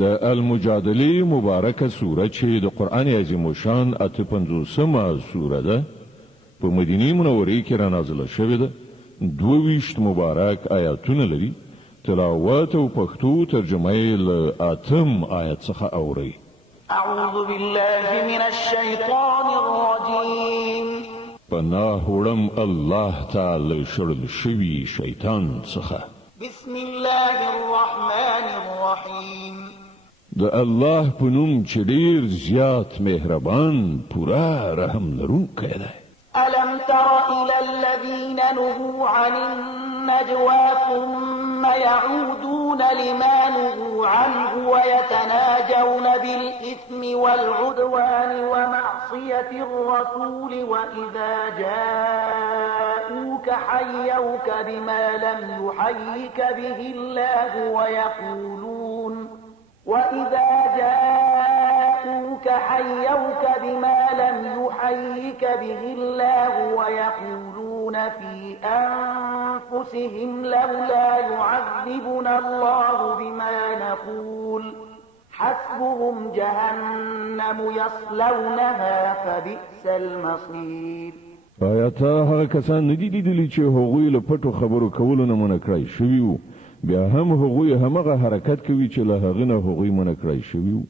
د المجادله مبارکه سوره چې د قران عظیم شان 55مه سوره ده په مدینه منوره کې را نازله شوې ده 22 مبارک آیاتونه لري تلاوت او پښتو ترجمه یې له 8 آیت څخه اوري اعوذ بالله من الشیطان الرجیم پناه وړم الله تعالی شړل شوی شیطان څخه بسم الله الرحمن الرحیم د الله په نوم چې ډیر زیات مهربان پورا رحم لرونکی دی ألم تر إلى الذين نهوا عن النجوى ثم يعودون لما نهوا عنه ويتناجون بالإثم والعدوان ومعصية الرسول وإذا جاءوك حيوك بما لم يحيك به الله وإذا جاءوك حيوك بما لم يحيك به الله ويقولون في أنفسهم لولا يعذبنا الله بما نقول حسبهم جهنم يصلونها فبئس المصير آیات هغه کسان ندي لیدلي چې هغوی له پټو خبرو کولو نه منع کړی شوي وو بیا هم هغوی همغه حرکت کوي چې له هغه نه هغوی منع کړی شوي وو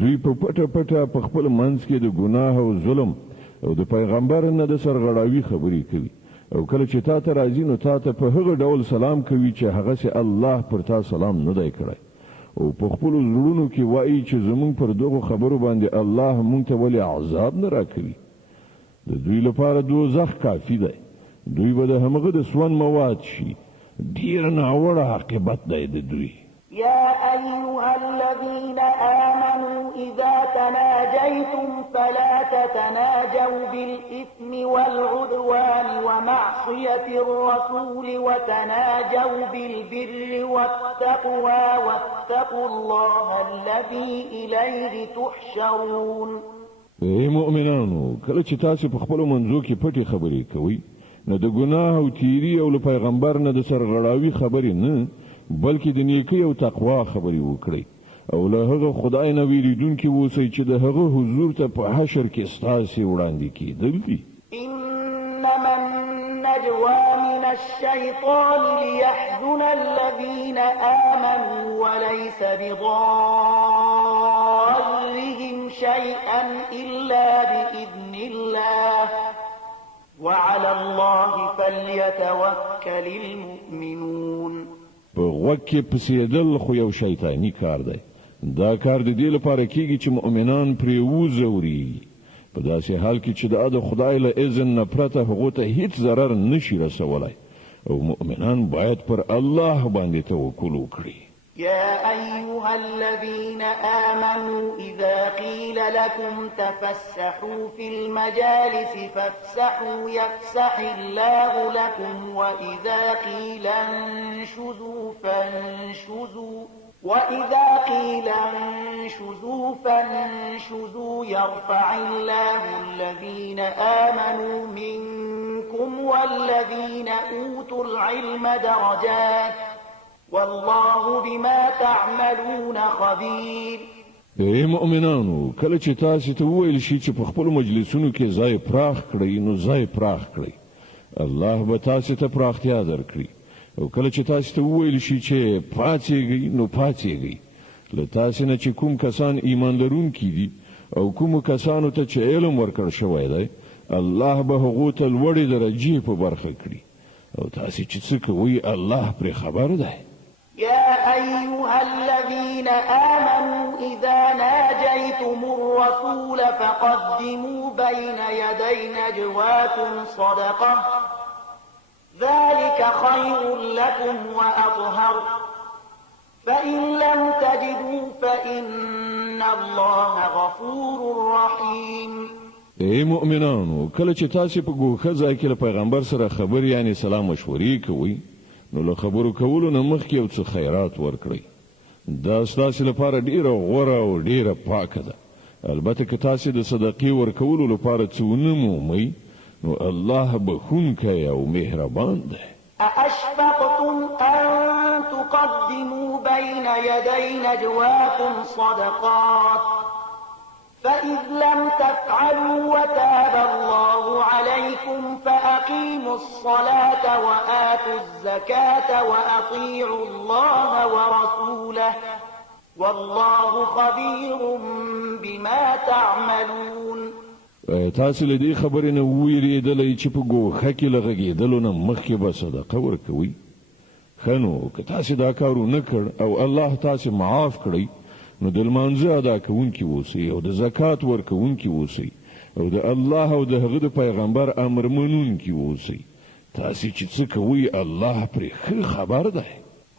دوی په پټه پټه په خپل منځ کې د ګناه او ظلم او د پیغمبر نه د سرغړاوي خبرې کوي او کله چې تا ته راځي نو تا ته په هغه ډول سلام کوي چې هغه سي الله پر تا سلام نه دی کړی او په خپل زړونو کې وایي چې زمونږ پر دغه خبرو باندې الله مونږ ته ولې عذاب نه راکوي د دوی لپاره دوزخ کافي دی دوی به د همغه د سون مواد شي ډیر ناوړه عاقبت دی د دوی يا أيها الذين آمنوا إذا تناجيتم فلا تتناجوا بالإثم والعدوان ومعصية الرسول وتناجوا بالبر والتقوى واتقوا الله الذي إليه تحشرون ای مؤمنانو کله چې تاسو په خپل منځو کې پټي خبرې کوئ نه د ګناه او تیری او له پیغمبر نه د سرغړاوي خبرې نه بلکې د نیکی او تقوا خبرې وکړئ او له هغه خدای نه ویریدونکي اوسئ چې د هغه حضور ته په حشر کې ستاسو وړاندې کېدل دي انما النجوى من الشيطان ليحزن الذين آمنوا وليس بضارهم شيئا إلا بإذن الله وعلى الله فليتوكل المؤمنون په وکه پسیدل خو یو شیطانی کار دی دا کار د دې لپاره کیږي چې مؤمنان پرې وزوري په داسې حال کې چې د خدای له اذن نه پرته هغه ته هیڅ ضرر نشي رسولای او مؤمنان باید پر الله باندې توکل وکړي يا أيها الذين آمنوا إذا قيل لكم تفسحوا في المجالس فافسحوا يفسح الله لكم وإذا قيل انشزوا فانشزوا يرفع الله الذين آمنوا منكم والذين أوتوا العلم درجات والله بما تعملون خبير ای مؤمنانو کله چې تاسو ته ویل شي چې په خپل مجلسونو کې ځای پراخ کړئ نو ځای پراخ کړئ الله به تاسو ته پراختیا درکړي او کله چې تاسو ته ویل شي چې پاتېږئ نو پاتېږئ له تاسو نه چې کوم کسان ایمان لرونکي دي او کوم کسانو ته چې علم ورکړ شوی دی الله به هغه ته لوړې درجې په برخه کړي او تاسو چې څه کوئ الله پر خبر دی يا أيها الذين آمنوا إذا ناجيتم الرسول فقدموا بين يدي نجواكم صدقة ذلك خير لكم وأطهر فإن لم تجدوا فإن الله غفور رحيم ای مؤمنانو کله چې تاسو په ګوښه ځای کې له پیغمبر سره خبر یعنی سلام مشورې کوئ نو له خبرو کولو نه مخکې یو څه خیرات ورکړئ دا ستاسو لپاره ډیره غوره او ډیره پاکه ده البته که تاسو د صدقې ورکولو لپاره څه ونه مومئ نو الله بخونکی او مهربان ده أأشفقتم أن تقدموا بين يدي نجواكم صدقات فإذ لم تفعلوا وتاب الله عليكم فأقيموا الصلاة وآتوا الزكاة وأطيعوا الله ورسوله والله خبير بما تعملون. تاسو له دې خبرې نه ویریدلې چې په ګوښه کې لغږېدلو نه مخکې به صدقه ورکوي. خنو که تاسو دا کار نه کړ او الله تاسو معاف کړی نو د لمانځه ادا کوونکي اوسئ او د زکات ورکوونکي اوسئ او د الله او د هغه د پیغمبر امر منونکي اوسئ. تاسو چې څه کوئ الله پرې ښه خبر دی.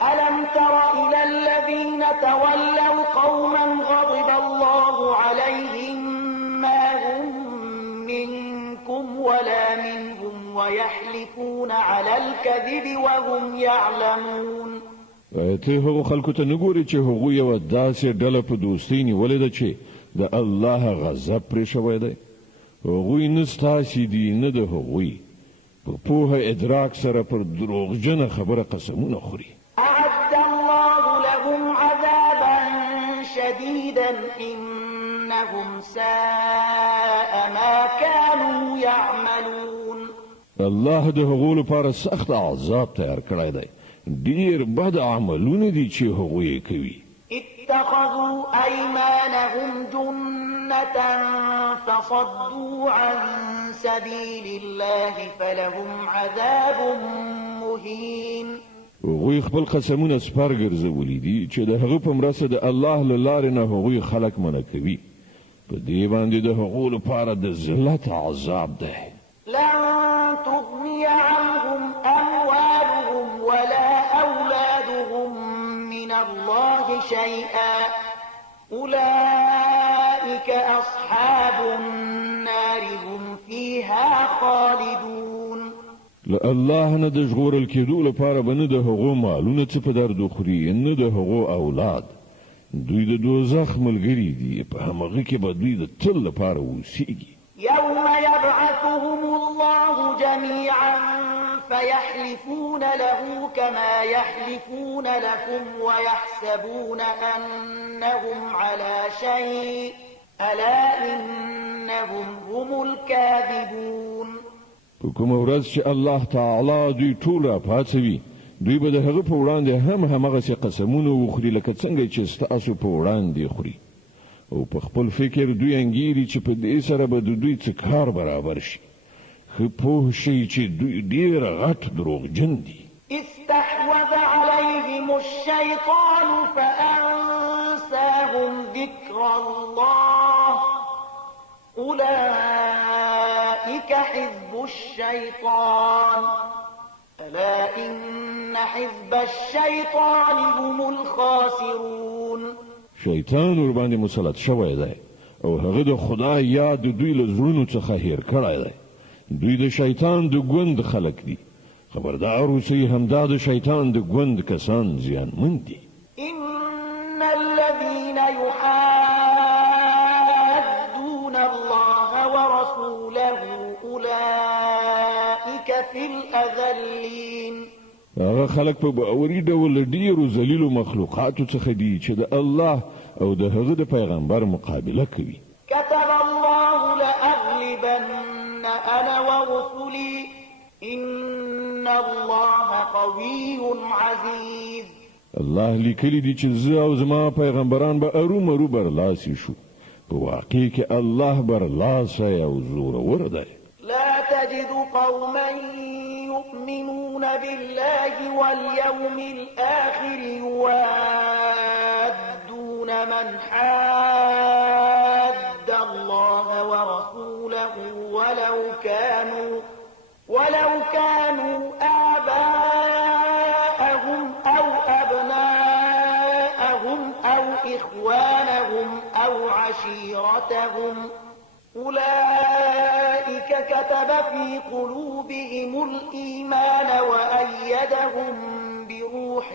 ألم تر إلى الذين تولوا قوما غضب الله عليهم ما هم منكم ولا منهم ويحلفون على الكذب وهم يعلمون. ته هغو خلکو ته نګوري چې هغوی یوه داسې ډله په دوستۍ نیولې ده چې د الله غضب پرې شوی دی. هغوی نه ستاسې دي نه د هغوی په پوهه ادراک سره پر دروغجنه خبره قسمونه خوري. أعد الله لهم عذابا شديدا إنهم ساء ما كانوا يعملون. الله د هغو لپاره سخت عذاب تیار کړی دی. ډیر بد عملونه دي چې هغوی کوي. اتخذوا أيمانهم جنة فصدوا عن سبيل الله فلهم عذاب مهين. هغوی خپل قسمونه سپر ګرځولي دي چې د هغه په مرسته د الله له لارې نه هغوی خلک منع کوي. په دې باندې د هغو لپاره د ذلت عذاب دی. لن تغني عنهم أموالهم ولا أولادهم من الله شيئا أولئك أصحاب النار هم فيها خالدون. الله نه د ژغورل کېدو لپاره به نه د هغو مالونه څه په درد وخوري نه د هغو اولاد. دوی د دوزخ ملګري دي په همغه کې به دوی د تل لپاره اوسیږي. يوم يبعثهم الله جميعا فيحلفون له كما يحلفون لكم ويحسبون أنهم على شيء ألا إنهم هم الكاذبون. کوم ورځ چې الله تعالی دوی ټول راپاڅوي دوی به د هغه په وړاندې همغسې قسمونه وخوري لکه څنګه چې ستاسو په وړاندې خوري او په خپل فکر دوی انګیري چې په دې سره به د دوی څه کار برابر شي. ښه پوه شئ چې دوی ډېر غټ دروغجن دي. استحوذ عليهم الشيطان فأنساهم ذكر الله أولئك حزب الشيطان ألا إن حزب الشيطان هم الخاسرون. شیطان ور باندې مسلط شوی دی او هغه د خدای یاد دوی له زړونو څخه هیر کړی دی. دوی د شیطان د ګوند خلک دي. خبردار اوسئ همدا د شیطان د ګوند کسان زیانمن دي. إن الذين يحادون الله ورسوله أولئك في الأذلين. هغه خلک په باوري ډول ډیرو ذلیلو مخلوقاتو څخه دي چې د الله او د هغه د پیغمبر مقابله کوي. كتب الله لأغلبن أنا ورسلي إن الله قوي عزيز. الله لیکلی دی چې زه او زما پیغمبران به ارومرو برلاسي شو. په واقع کې الله برلاسه او زورور دی. لا تجد قوما يؤمنون بالله واليوم الآخر يوادون من حاد الله ورسوله ولو كانوا آباءهم أو أبناءهم أو إخوانهم أو عشيرتهم أولئك كتب في قلوبهم الإيمان وأيدهم بروح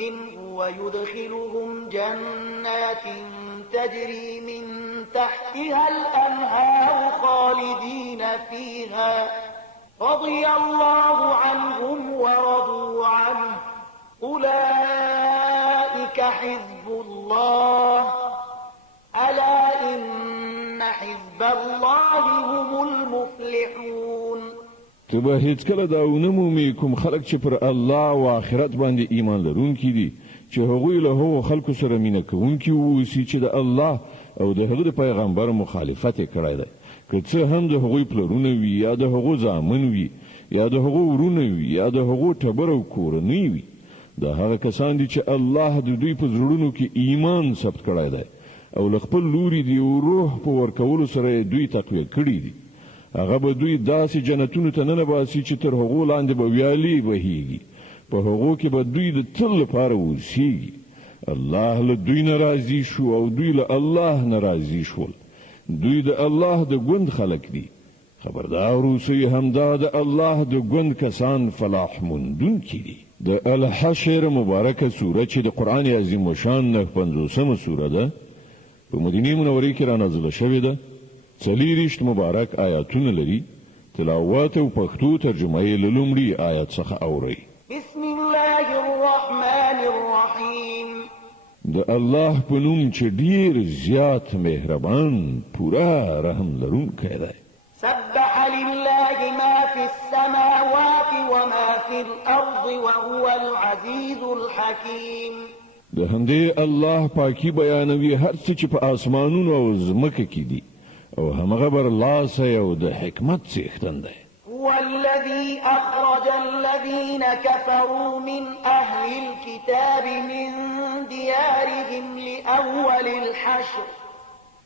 منه ويدخلهم جنات تجري من تحتها الأنهار خالدين فيها رضي الله عنهم ورضوا عنه أولئك حزب الله ألا إن حزب الله هم المفلحون. ته به هیڅ کله دا ونمومي کوم خلک چې پر الله او آخرت باندې ایمان لرونکي دي چې هغوی له هغو خلکو سره مینه کوونکي واوسي چې د الله او د هغه پیغمبر مخالفت کړی دی، که څه هم د هغوی پلرونه وي یا د هغو زامن وي یا د هغو ورونه وي یا د هغو ټبر او کورنۍ وي. دا هغه کسان دي چې الله د دوی په زړونو کې ایمان ثبت کړی دی او له خپل لوري دی او روح په ورکولو سره دوی تقویه کړی دي. هغه به دوی داسې جنتونو ته ننباسي چې تر هغو لاندې به ویالې بهیږي، په هغو کې به دوی د تل لپاره اوسیږي. الله له دوی ناراضي شو او دوی له الله ناراضي شول. دوی د الله د ګوند خلق دي. خبردار اوسئ همدا د الله د ګوند کسان فلاح موندونکي دي. د الحشر مبارکه سوره چې د قرآن عظیم الشان 50مه سوره ده، په مدینه منوره کې را نازله شوې ده. 40 مبارک آیاتونه لري. تلاوت او پښتو ترجمه یې له لومړي آیات څخه اورئ. بسم الله الرحمن الرحیم. د الله په نوم چې ډیر زیات مهربان پورا رحم لرونکی دی. سبح لله ما في السماوات وما في الأرض وهو العزيز الحكيم. د همدې الله پاکي بیانوي هر څه چې په آسمانونو او ځمکه کې دي او همغه برلاسه او د حکمت څښتن دی. هو الذي أخرج الذين كفروا من أهل الكتاب من ديارهم لأول الحشر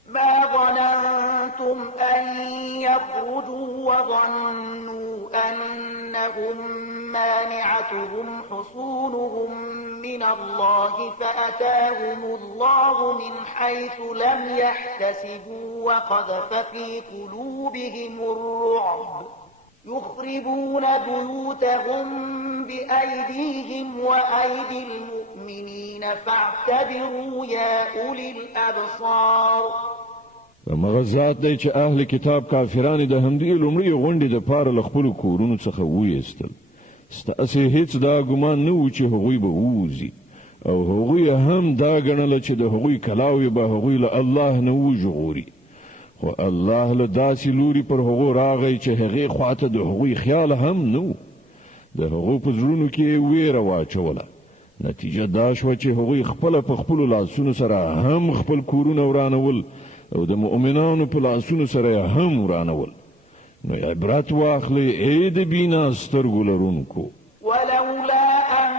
ما ظننتم أن يخرجوا وظنوا أنهم مانعتهم حصونهم من الله فأتاهم الله من حيث لم يحتسبوا وقذف في قلوبهم الرعب يخربون بيوتهم بأيديهم وأيدي المؤمنين فاعتبروا يا أولي الأبصار. مغزات دی چې اهل کتاب کافرانو د همدې لومړی غونډې د پاره له خپل کورونو څخه وېستل. ستاسو هیڅ دا ګمان نه و چې هغوی به ووځي او هغوی هم دا ګڼل چې د هغوی کلاوي به هغوی له الله نه وژغوري، خو الله له داسې لوري پر هغو راغی چې هغې خواته د هغوی خیال هم نه، د هغو په زړونو کې ویره واچوله. نتیجه دا شوه چې هغوی خپله په خپلو لاسونو سره هم خپل کورونه ورانول او د مؤمنانو په لاسونو سره هم ورانول. نو عبرت واخلئ ای د بینا سترګو لرونکو. ولولا ان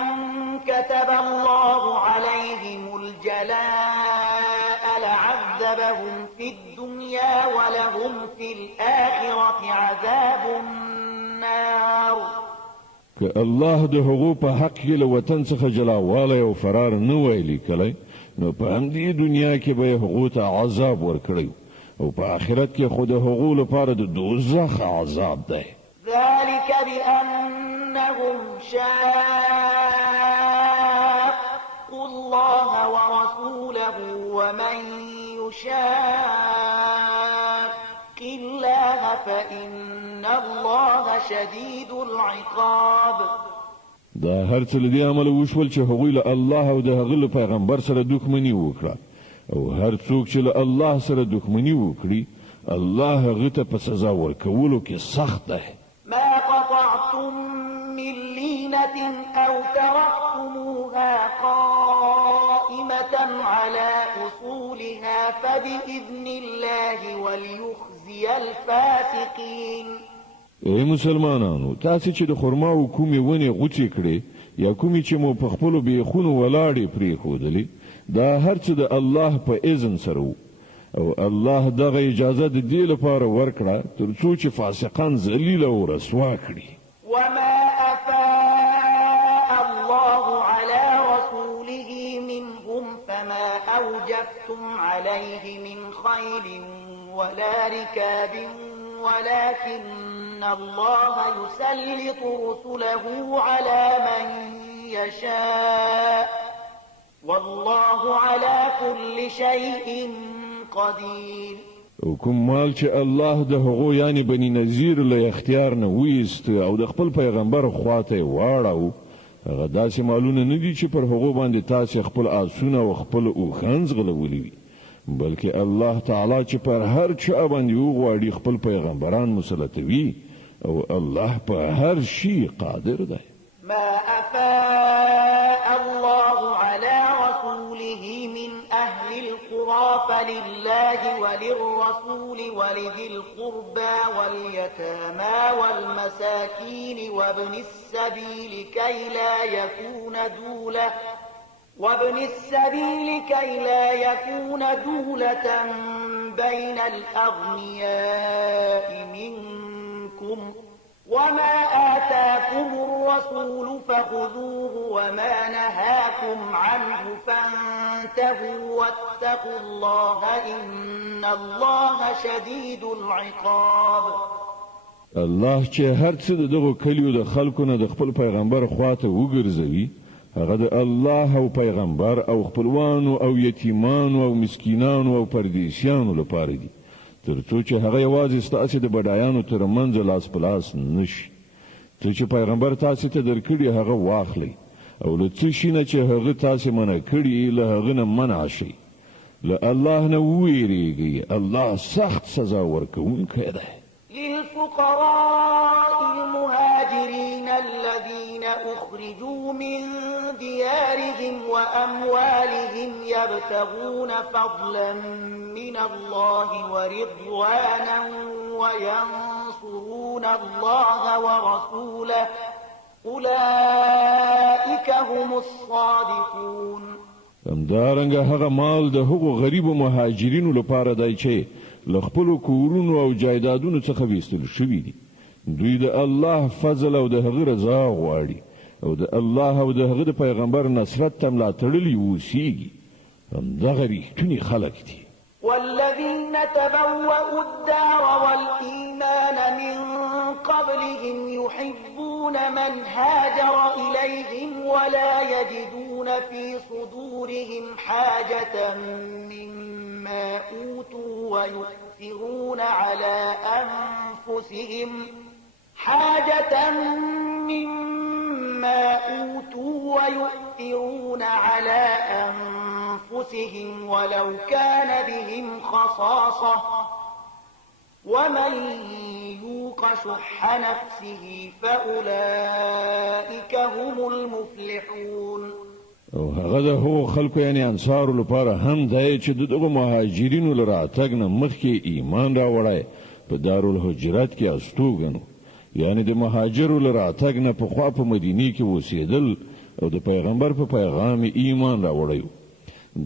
كتب الله عليهم الجلاء لعذبهم في الدنيا ولهم في الآخرة عذاب النار. که الله د هغو په حق کې له وطن څخه جلاوالی او فرار نه وای لیکلی، نو په همدې دنیا کې به هغو ته عذاب ورکړی او په آخرت کې خو د هغو لپاره د دوزخ عذاب دی. ذلك بأنهم شاقوا الله ورسوله ومن يشاق الله فإن الله شديد العقاب. دا هر څه لدی عمل وشول چې هغوی له الله او د هغه پیغمبر سره دښمنی وکړه او هر څوک چې له الله سره دښمنی وکړي الله هغه ته په سزا ورکولو کې سخت دی. ما قطعتم من لينة أو تركتموها قائمة على أصولها فبإذن الله وليخزي الفاسقين. ای مسلمانانو، تاسو چې د خرما او کومې ونې غوڅې کړې یا کومې چې مو په خپلو بیخونو ولاړې پرېښودلې، دا هر څه د الله په اذن سره وو او الله دغه اجازه د دې لپاره ورکړه تر څو چې فاسقان ذلیل او رسوا کړي. وما أفاء الله على رسوله منهم فما أوجفتم عليه من خيل ولا ركاب ولكن الله يسلط رسله على من يشاء والله على كل شيء قدير. او کوم مال چې الله د هغو یعنی بنی نذیر له اختیار نه ویست او د خپل پیغمبر خواته واړو، هغه داسې مالونه نه دي چې پر هغو باندې تاسو خپل آسونه او خپل اوښان ځغلولي وي، بلکې الله تعالی چې پر هر چا باندې وغواړي خپل پیغمبران مسلطوي او الله په هر شي قادر دی. ما أفاء الله على رسوله من أهل القرى فلله وللرسول ولذي القربى واليتامى والمساكين وابن السبيل كي لا يكون دولة بين الأغنياء منكم وما آتاكم الرسول فخذوه وما نهاكم عنه فانتهوا واتقوا الله إن الله شديد العقاب. الله چې هر څه دغه کلیو د خلکو نه د خپل پیغمبر خواته وګرځوي هغه د الله او پیغمبر او خپلوانو او یتیمانو او مسکینانو او پردیسیانو لپاره دي، ترڅو چې هغه یوازې ستاسو د بډایانو ترمنځ لاس په لاس نشي. ته چې پیغمبر تاسو ته درکړي هغه واخلئ او له څه شي نه چې هغه تاسو منع کړي له هغه نه منع شئ. له الله نه ویریږئ، الله سخت سزا ورکوونکی دی. للفقراء المهاجرين الذين أخرجوا من ديارهم وأموالهم يبتغون فضلا من الله ورضوانا وينصرون الله ورسوله أولئك هم الصادقون. همدارنګه هغه مال د هغو غریبو مهاجرینو لپاره دی چې له خپلو کورونو او جایدادونو څخه ویستل شوي دي. دوی د الله فضل او د هغه رضا غواړي او د الله او د هغه د پیغمبر نصرت ته ملاتړلي اوسیږي. همدغه ریښتوني خلک دي. والذين تبوأوا الدار والإيمان من قبلهم يحبون من هاجر إليهم ولا يجدون في صدورهم حاجة مما أوتوا ويؤثرون على أنفسهم ولو كان بهم خصاصة ومن يوق شح نفسه فأولئك هم المفلحون. او هغه د هغو خلکو یعنی انصارو لپاره هم دی چې دغه مهاجرینو له راتګ نه مخکې ایمان راوړی په دارالهجرت کې استوګنو، یعنی د مهاجرو له راتګ نه پخوا په مدینې کې اوسېدل او د پیغمبر په پیغام ایمان راوړی.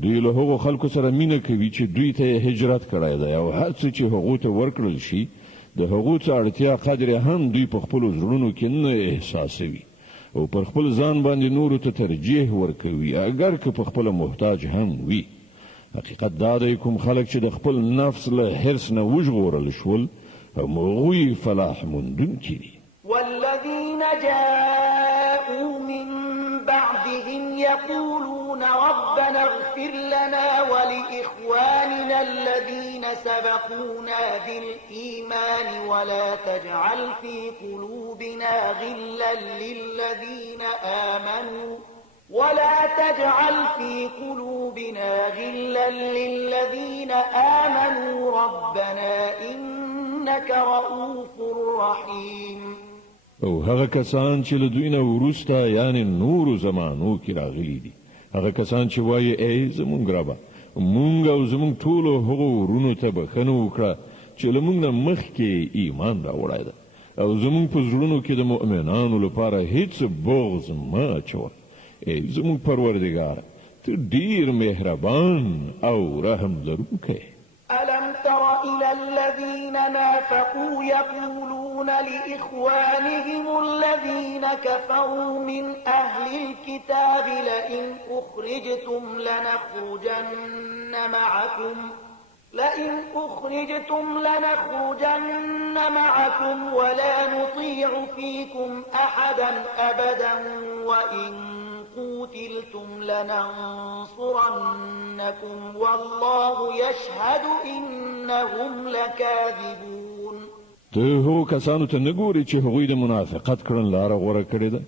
دوی له هغو خلکو سره مینه کوي چې دوی ته هجرت کړی دی او هر څه چې هغو ته ورکړل شي د هغو څه اړتیا قدر هم دوی په خپلو زړونو کې نه احساسوي او پر خپل ځان باندې نورو ته ترجیح ورکوي اگر که په خپل محتاج هم وي. حقیقت دا دی کوم خلک چې د خپل نفس له حرص نه وژغورل شول هغوی فلاح موندونکي دي. والذين جاءوا من بعدهم يقولون ربنا اغفر لنا ولإخواننا الذين سبقونا بالإيمان ولا تجعل في قلوبنا غلا للذين آمنوا ربنا إنك رؤوف رحيم. او هغه کسان چې له دوی نه وروسته یعنی نورو زمانو کې راغلي دي، هغه کسان چې وایي ای زمونږ ربه مونږ او زمونږ ټولو هغو ورونو ته بښنه وکړه چې له مونږ نه مخکې ایمان راوړی ده او زمونږ په زړونو کې د مؤمنانو لپاره هیڅ بغض مه اچوه. ای زمونږ پروردګاره ته ډېر مهربان او رحم لرونکی. ألم تر إلى الذين نافقوا يقولون لإخوانهم الذين كفروا من أهل الكتاب لئن أخرجتم لنخرجن معكم ولا نطيع فيكم أحدا أبدا وإن قوتلتم لننصرنكم والله يشهد إنهم لكاذبون. ته هو کسانو ته نګوري چې هغوی د منافقت کړن لار غوړه کړې ده.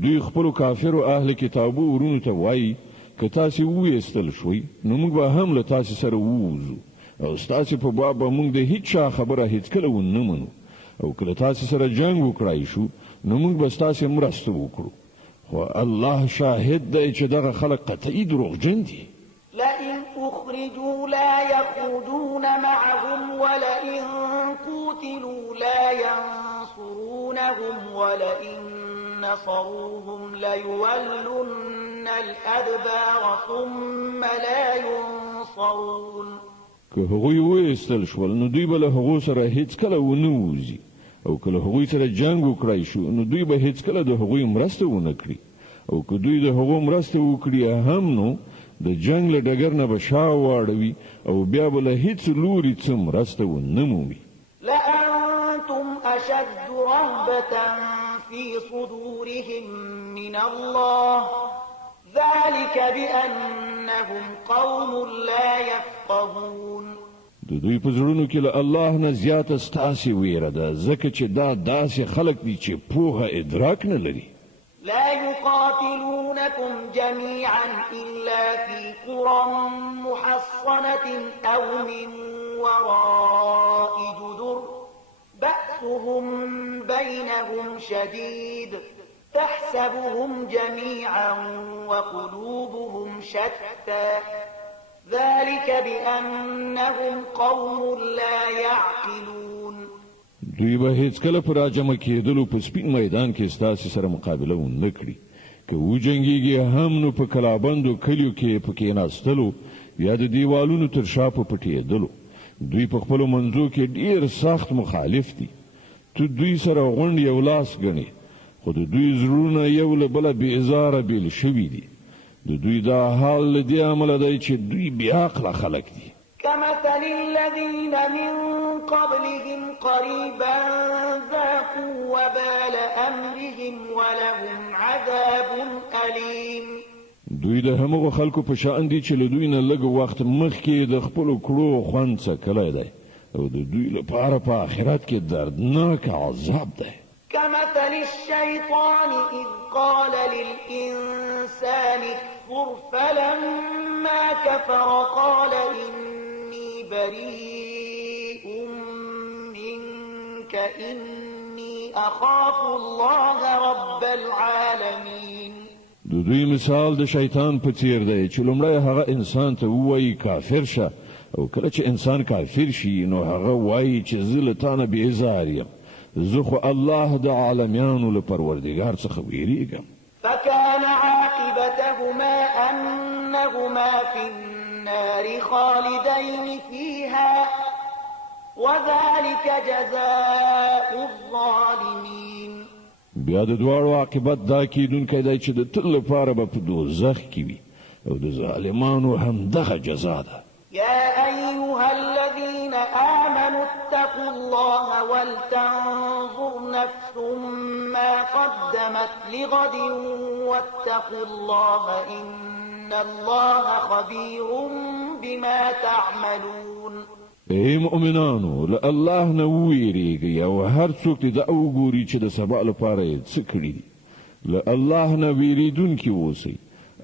دوی خپل کافر او اهل کتابو ورونو ته وایي که تاسو وېستل شوي نو موږ به هم له تاسو سره ووځو او تاسو په باب موږ د هیڅ خبره هیڅ کله ونه منو او کله تاسو سره جنگ وکړای شو نو موږ به تاسو مرسته وکړو خو الله شاهد دی چې دغه خلک قطعي دروغجن دي. لئن أخرجوا لا يخرجون معهم ولئن قوتلوا لا ينصرونهم ولئن نصروهم ليولن الأدبار ثم لا ينصرون. که هغوی وایستل شول نو دوی به له هغو سره هیڅ کله ونه وځي او که له هغوی سره جنګ وکړای شو نو دوی به هیڅ کله د هغوی مرسته ونه کړي او که دوی د هغو مرسته وکړي هم نو د جنگ له ډګر نه به شا واړوي او بیا به له هیڅ لوري څه مرسته ونه مومي. لأنتم أشد رهبة في صدورهم من الله ذلك بأنهم قوم لا يفقهون. د دوی په زړونو کې له الله نه زیاته ستاسې ویره ده ځکه چې دا داسې خلک دي چې پوهه ادراک نه لري. لا يقاتلونكم جميعا إلا في قرى محصنة أو من وراء جدر بأسهم بينهم شديد تحسبهم جميعا وقلوبهم شتى ذلك بأنهم قوم لا يعقلون. دوی به هیڅ کله پر راجمع کېدلو په سپین میدان کې ستاسو سره مقابله ونه کړي که وجنګیږي هم نو په کلابندو کلیو کې په کېناستلو یا د دیوالونو تر شا په پټېدلو. دوی په خپلو منځو کې ډېر سخت مخالف دي. تو دوی سره غونډ یو لاس ګڼي خو د دوی زړونه یو له بله بېزاره بېل شوي دي. د دوی دا حال له دې امله دی چې دوی بېعقله خلک دي. كمثل الذين من قبلهم قريبا ذاقوا وبال أمرهم ولهم عذاب أليم. دوی د همغو خلکو په شان دي چې له دوی نه لږ وخت مخکې د خپلو کړو خوند څکلی دی او د دوی لپاره په آخرت کې دردناک عذاب دی. كمثل الشيطان إذ قال للإنسان اكفر فلما كفر قال إني بريء منك إني أخاف الله رب العالمين. د دوی مثال د شیطان په څیر دی چې لومړی هغه انسان ته وایي کافر شه او کله چې انسان کافر شي نو هغه وایي چې زه له تا نه بېزار یم زه خو الله د عالمیانو له پروردګار څخه ویریږم. فكان عاقبتهما أنهما في النار خالدين فيها وذلك جزاء الظالمين. بیا د دواړو عاقبت دا کیدونکی دی چې د تل لپاره به په دوزخ کې وي او د ظالمانو همدغه جزا ده. يا أيها الذين آمنوا اتقوا الله ولتنظر نفس ما قدمت لغد واتقوا الله إن الله خبير بما تعملون. ای مؤمنانو له الله نه ویریږئ او هر څوک دې دا وګوري چې د سبا لپاره یې څه کړي دي. له الله نه ویریدونکي اوسئ.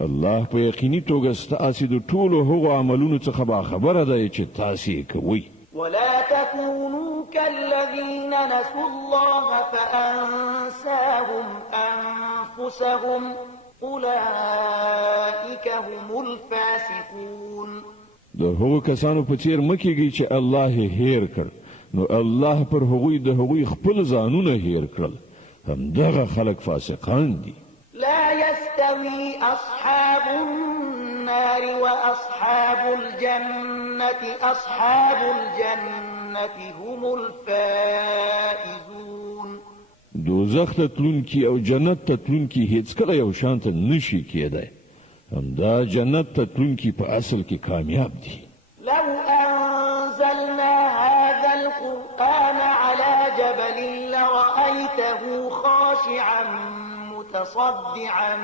الله په یقیني توګه ستاسو د ټولو هغو عملونو څخه باخبره دی چې تاسو یې کوئ. ولا تكونوا كالذين نسوا الله فأنساهم أنفسهم أولئك هم الفاسقون. د هغو کسانو په څیر مکیږي چې الله یې هیر کړ نو الله پر هغوی د هغوی خپل ځانونه هیر کړل همدغه خلک فاسقان دي. لا يستوي أصحاب النار وأصحاب الجنة أصحاب الجنة هم الفائزون. دوزخ ته تلونکي او جنت ته تلونکي هیڅ کله یو شان ته نشي کېدای. همدا جنت ته تلونکي په اصل کې کامیاب دي. لو أنزلنا هذا القرآن على جبل لرأيته خاشعا متصدعا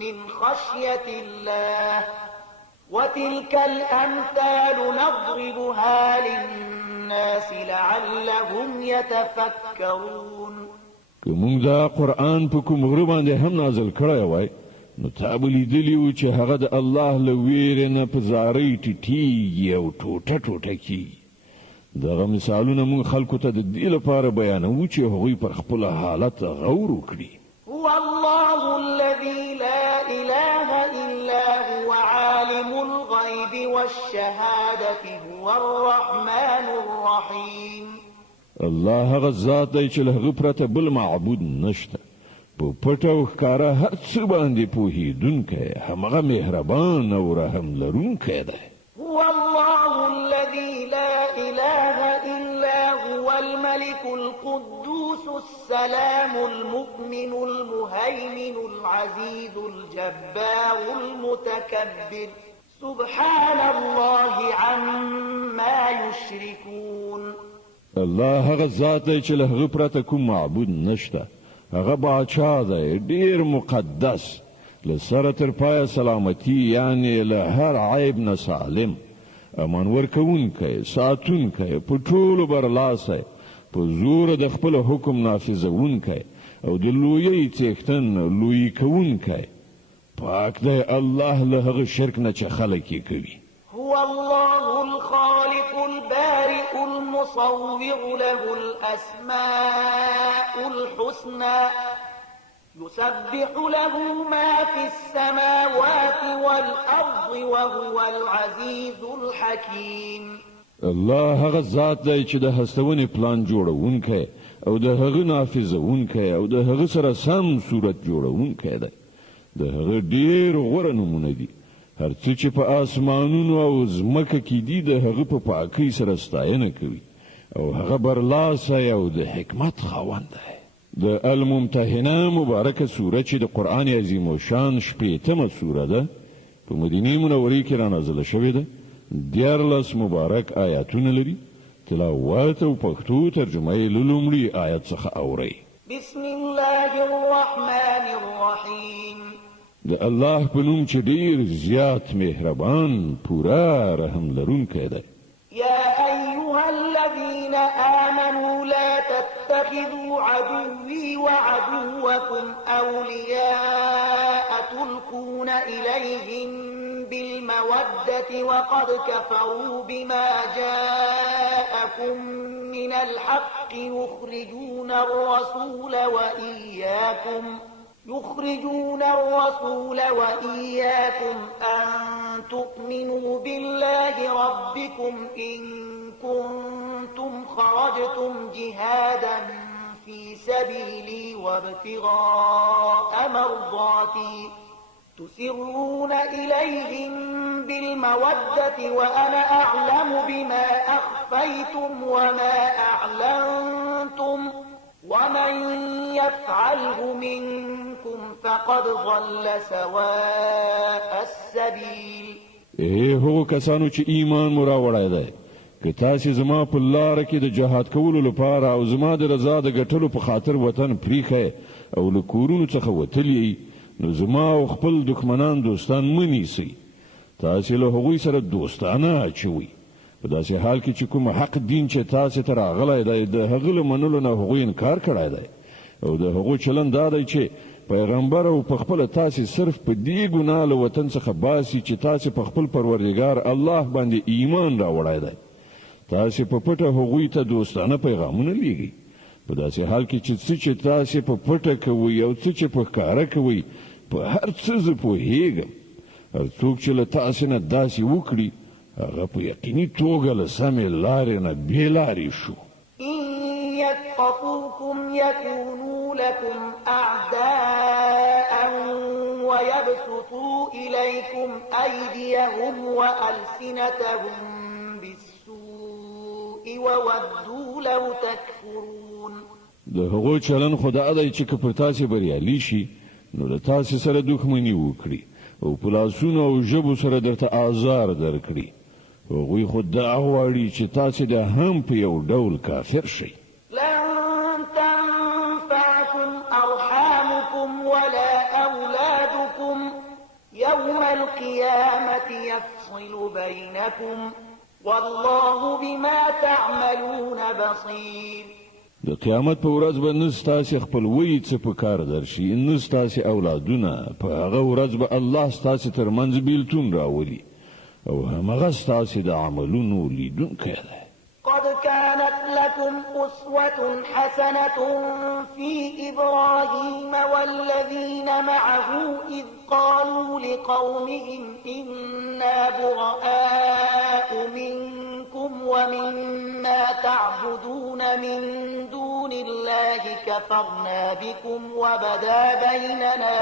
من خشية الله وتلك الأمثال نضربها للناس لعلهم يتفكرون. که موږ دا قرآن په کوم غره باندې هم نازل کړی وای نو تا به لیدلي وو چې هغه د الله له ویرې نه په زارۍ ټیټېږي او ټوټه ټوټه کېږي. دغه مثالونه موږ خلکو ته د دې لپاره بیانوو چې هغوی پر خپل حالت غور وکړي. هو الله الذي لا إله إلا هو عالم الغيب والشهادة هو الرحمن الرحيم. الله هغه ذات دی چې له هغه پرته بل معبود نشته. په پټه او ښکاره هر څه باندې پوهېدونکی، همغه مهربان او رحم لرونکی دی. هو الله الذي لا إله إلا هو الملك القدوس السلام المؤمن المهيمن العزيز الجبار المتكبر سبحان الله عما يشركون. الله هغه ذات دی چې له هغه پرته کوم معبود نشته. هغه باچا دی ډیر مقدس، له سره تر پایه سلامتی، یعنی له هر عیب نه سالم، امان ورکوونکی، ساتونکی، په ټولو برلاسی، په زور د خپل حکم نافذوونکی او د لویۍ څښتن لویي کوونکی. پاک دی الله له هغه شرک نه چې خلک یې کوي. هو الله الخالق البارئ المصور له الأسماء الحسنى يسبح له ما في السماوات والأرض وهو العزيز الحكيم. الله هغه ذات دی چې د هستونې پلان جوړونکی او د هغه نافذوونکی او د هغه سره سم صورت جوړونکی دی. د هغه ډېر غوره نومونه دي. هر څه چې په آسمانونو او ځمکه کې دي د هغه په پاکۍ سره ستاینه کوي او هغه برلاسی او د حکمت خاوند دی. د الممتحنه مبارکه سوره چې د قرآن عظیم الشان 80مه سوره ده، په مدینه منورې کې را نازله شوې ده. 14 مبارک آیاتونه لري. تلاوت او پښتو ترجمه یې له لومړي آیت څخه اورئ. بسم الله الرحمن الرحیم. د الله په نوم چې ډیر زیات مهربان، پورا رحم لرونکی دی. يا أيها الذين آمنوا لا تتخذوا عدوي وعدوكم أولياء تلقون إليهم بالمودة وقد كفروا بما جاءكم من الحق يخرجون الرسول وإياكم أن تؤمنوا بالله ربكم إن كنتم خرجتم جهادا في سبيلي وابتغاء مرضاتي تسرون إليهم بالمودة وأنا أعلم بما أخفيتم وما أعلنتم ومن يفعله منكم فقد ضل سواء السبيل. هغو کسانو چې ایمان مو راوړی دی، که تاسې زما په لاره کې د جهاد کولو لپاره او زما د رضا د ګټلو په خاطر وطن پریښی او له کورونو څخه وتلی، نو زما او خپل دښمنان دوستان مه نیسئ. تاسې له هغوی سره دوستانه اچوئ. په داسې حال کې چې کوم حق دین چې تاسې ته راغلی دی د هغه له منلو نه هغوی انکار کړی دی او د هغو چلند دا دی چې پیغمبر او په خپله تاسې صرف په دې ګناه له وطن څخه باسي چې تاسې په خپل پروردګار الله باندې ایمان راوړی دی. تاسې په پټه هغوی ته دوستانه پیغامونه لیږئ. په داسې حال کې چې تاسې په پټه کوئ او څه چې په ښکاره کوئ، په هر څه زه پوهېږم. هر څوک چې له تاسې نه داسې وکړي هغه په یقیني توګه له سمې لارې نه بې لارې شو. إن يثقفوكم يكونوا لكم أعداء ويبسطوا إليكم أيديهم وألسنتهم بالسوء وودوا لو تكفرون. د هغو چلن خو دا دی چې که پر تاسې بریالي شي نو له تاسې سره دښمني وکړي او په لاسونو او ژبو سره درته آزار درکړي. هغوی خو دا غواړي چې تاسې د هم په یو ډول کافر شئ. لن تنفعكم أرحامكم ولا أولادكم يوم القيامة يفصل بينكم والله بما تعملون بصير. د قیامت په ورځ به نه ستاسې خپلوي څه په کار درشي نه ستاسې اولادونه په هغه ورځ به الله ستاسې ترمنځ بیلتون راولي او همغه ستاسې د عملونو لیدونکی دی. قد كانت لكم أسوة حسنة في إبراهيم والذين معه إذ قالوا لقومهم إنا براء منكم ومما تعبدون من دون الله كفرنا بكم وبدا بيننا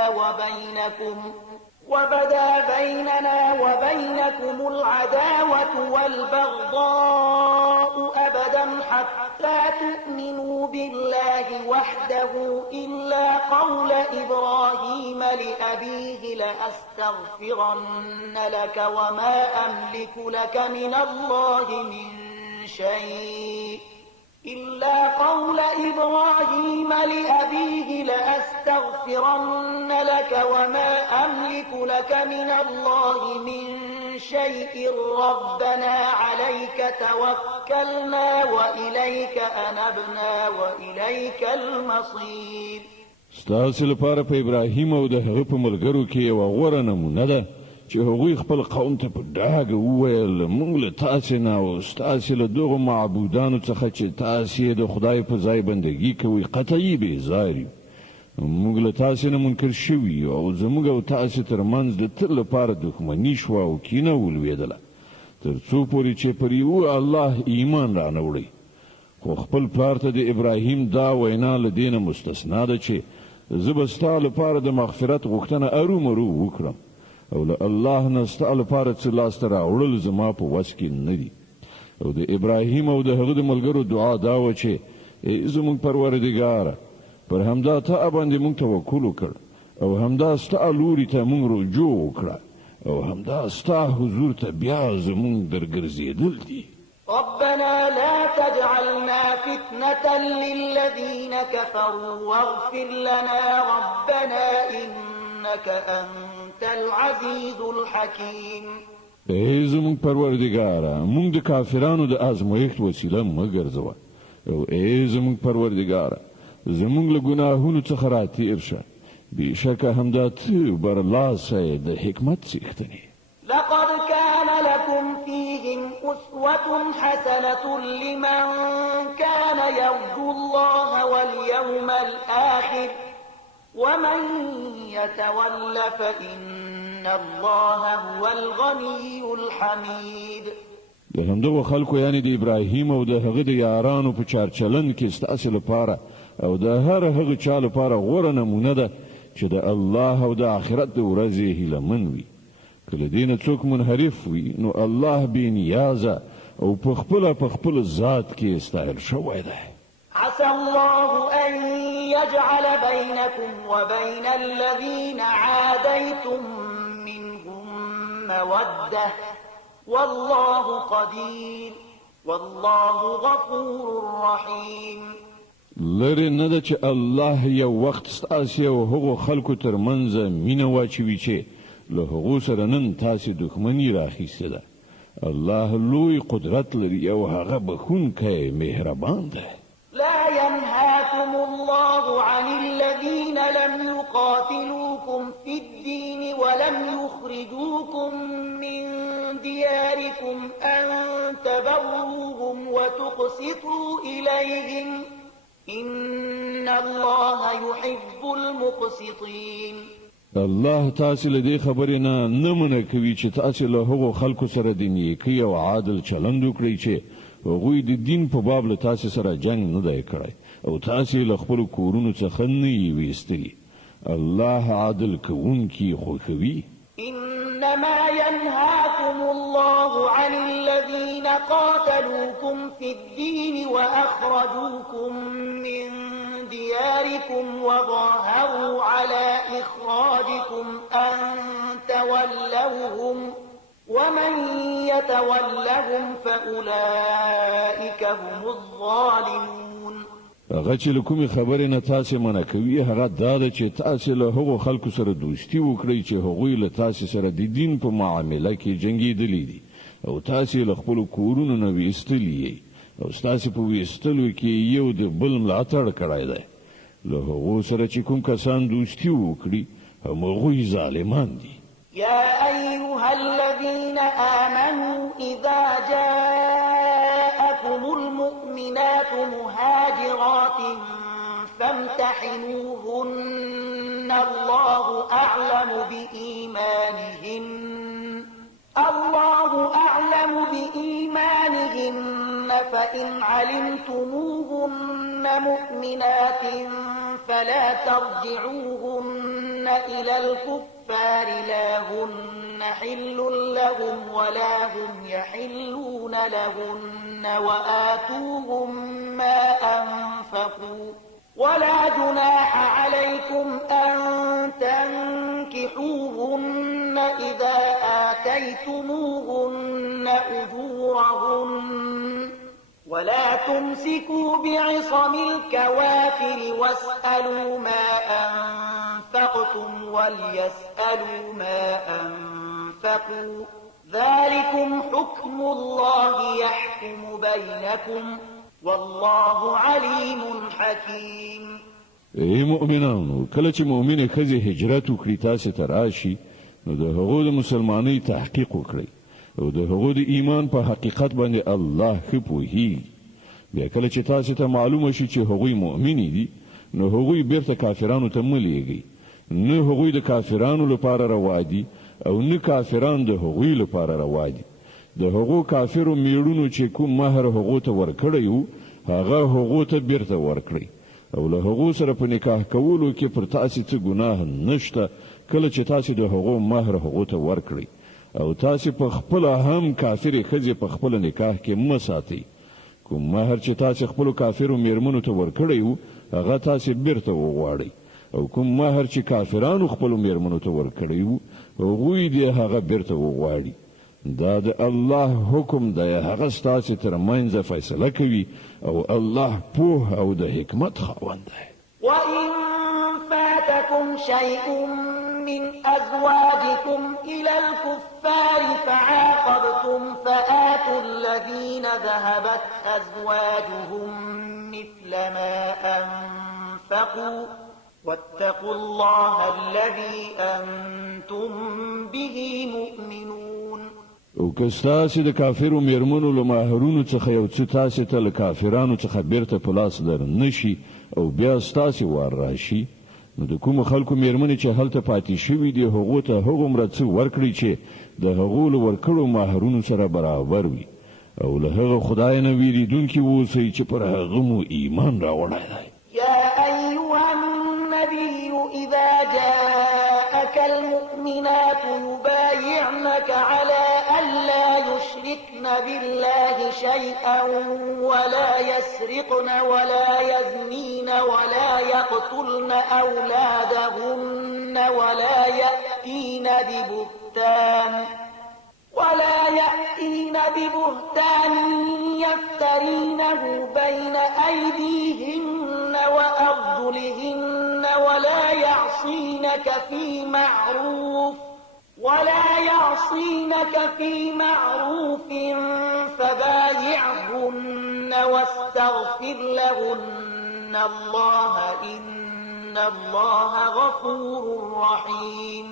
وبينكم العداوة والبغضاء أبدا حتى تؤمنوا بالله وحده إلا قول إبراهيم لأبيه لأستغفرن لك وما أملك لك من الله من شيء إلا قول إبراهيم لأبيه لأستغفرن لك وما أملك لك من الله من شيء ربنا عليك توكلنا وإليك أنبنا وإليك المصير. ستاسې لپاره په ابراهیم او د هغه په ملګرو کې یوه غوره نمونه ده چې هغوی خپل قوم ته په ډاګه وویل موږ له تاسې نه او ستاسې له دغو معبودانو څخه چې تاسې د خدای په ځای بندګي کوئ قطعي بېزار یو. موږ له تاسې نه منکر شوي یو او زموږ او تاسې ترمنځ د تل لپاره دښمني شوه او کینه ولوېدله تر څو پورې چې پر یوه الله ایمان رانوړئ. خو خپل پلار ته د ابراهیم دا وینا له دې نه مستثنا ده چې زه به ستا لپاره د مغفرت غوښتنه ارومرو وکړم او له الله نه ستا لپاره څه لاسته راوړل زما په وس کې نه دي. او د ابراهیم او د هغه د ملګرو دعا دا وه چې ای زموږ پروردګاره پر همدا ته باندې موږ توکل وکړ او همدا ستا لوري ته موږ رجوع وکړه او همدا ستا حضور ته بیا زموږ درګرځېدل دي. ربنا لا تجعلنا فتنة للذين كفروا واغفر لنا ربنا إنك أنت العزيز الحكيم. ای زموږ پروردګاره موږ د کافرانو د ازمایښت وسیله مه ګرځوه او ای زموږ پروردګاره زموږ له ګناهونو څخه راتېر شه بېشکه همدا ته برلاسی د حکمت څښتنې. لقد كان لكم فيهم أسوة حسنة لمن كان يرجو الله واليوم الآخر ومن يتول فإن الله هو الغني الحميد. د همدغو خلکو یعنی د ابراهیم او د هغه د یارانو په چارچلند کې ستاسې لپاره او د هر هغه چا لپاره غوره نمونه ده چې د الله او د آخرت د ورځې هیلهمن وي. که له دې نه څوک منحرف وي نو الله بې نیازه او په خپل ذات کې ستایل شوی دی. عسى الله أن يجعل بينكم وبين الذين عاديتم منهم مودة والله قدير والله غفور رحيم. لري نه ده چې الله یو وخت ستاسې او هغو خلکو ترمنځ مینه واچوي چې له هغو سره نن تاسې دښمني راخیستې ده. الله لوی قدرت لري او هغه بخښونکی مهربان دی. لا ينهاكم الله عن الذين لم يقاتلوكم في الدين ولم يخرجوكم من دياركم أن تبروهم وتقسطوا إليهم إن الله يحب المقسطين. الله تاسې له دې خبرې نه منع کوي چې تاسې له هغو خلکو سره د نیکۍ او عادل چلند وکړئ چې هغوی د دین په باب له تاسې سره جنګ نه دی کړی او تاسې له خپلو کورونو څخه نه یې ویستلي. الله عادل کوونکي خوښوي. إنما ينهاكم الله عن الذين قاتلوكم في الدين وأخرجوكم من دياركم وظاهروا على إخراجكم أن تولوهم ومن يتولهم فأولئك هم الظالمون. هغه چې له کومې خبرې نه تاسې منع کوي هغه دا ده چې تاسې له هغو خلکو سره دوستي وکړئ چې هغوی له تاسې سره د دین په معامله کې جنګېدلي دي او تاسې له خپلو کورونو نه ویستلي یې او ستاسو په ویستلو کې یو د بل ملاتړ کړی دی له هغو سره چې کوم کسان دوستي وکړي همغوی ظالمان دي يا أيها الذين آمنوا إذا جاءكم المؤمنات مهاجرات فامتحنوهن الله أعلم بإيمانهن فإن علمتموهن مؤمنات فلا ترجعوهن إلى الكفار لا هن حل لهم ولا هم يحلون لهن وآتوهم ما أنفقوا ولا جناح عليكم أن تنكحوهن إذا آتيتموهن أجورهن ولا تمسكوا بعصم الكوافر واسألوا ما أنفقتم وليسألوا ما أنفقوا ذلكم حكم الله يحكم بينكم والله عليم حكيم. ای مؤمنانو کله چې مؤمنه ښځه هجرت وکړي تاسو ته راشي نو د هغو د مسلمانۍ تحقیق وکړئ او د هغو د ایمان په حقیقت باندې الله ښه پوهیږي. بیا کله چې تاسو ته معلومه شي چې هغوی مؤمنې دي نو هغوی بیرته کافرانو ته مه لیږئ. نه هغوی د کافرانو لپاره روا دي او نه کافران د هغوی لپاره روا دي. د هغو کافرو میړونو چې کوم مهر هغو ته ورکړی وو هغه هغو ته بیرته ورکړئ او له هغو سره په نکاح کولو کې پر تاسو څه ګناه نشته کله چې تاسو د هغو مهر هغو ته ورکړئ او تاسو په خپل هم کافر ښځې په خپل نکاح کې مه ساتئ. کوم مهر چې تاسو خپل کافرو میرمنو ته ورکړی وو هغه تاسو بیرته وغواړئ او کوم مهر چې کافرانو خپل میرمنو ته ورکړی وو هغوی دې هغه بیرته وغواړي. دا د الله حکم دی هغه ستاسو ترمنځ فیصله کوي او الله پوه او د حکمت خاوند دی. وإن فاتكم شيء من أزواجكم إلى الكفار فعاقبتم فآتوا الذين ذهبت أزواجهم مثل ما أنفقوا واتقوا الله الذي أنتم به مؤمنون. او که ستاسو د کافرو میرمنو له مهرونو څخه یو څه تاسو ته له کافرانو څخه بیرته په لاس در نشي او بیا ستاسو وار راشي نو د کوم خلکو میرمنې چې هلته پاتې شوي دي هغو ته هغومره څه ورکړي چې د هغو له ورکړو مهرونو سره برابر وي او له هغه خدای نه ویریدونکي اوسئ چې پر هغه مو ایمان راوړی دی. يا أيها النبي إذا جاءك المؤمنات يبايعنك على ألا يشركن بالله شيئا ولا يسرقن ولا يزنين ولا يقتلن أولادهن ولا يأتين ببهتان يفترينه بين أيديهن وأرجلهن ولا يعصينك في معروف فبايعهن واستغفر لهن الله إن الله غفور رحيم.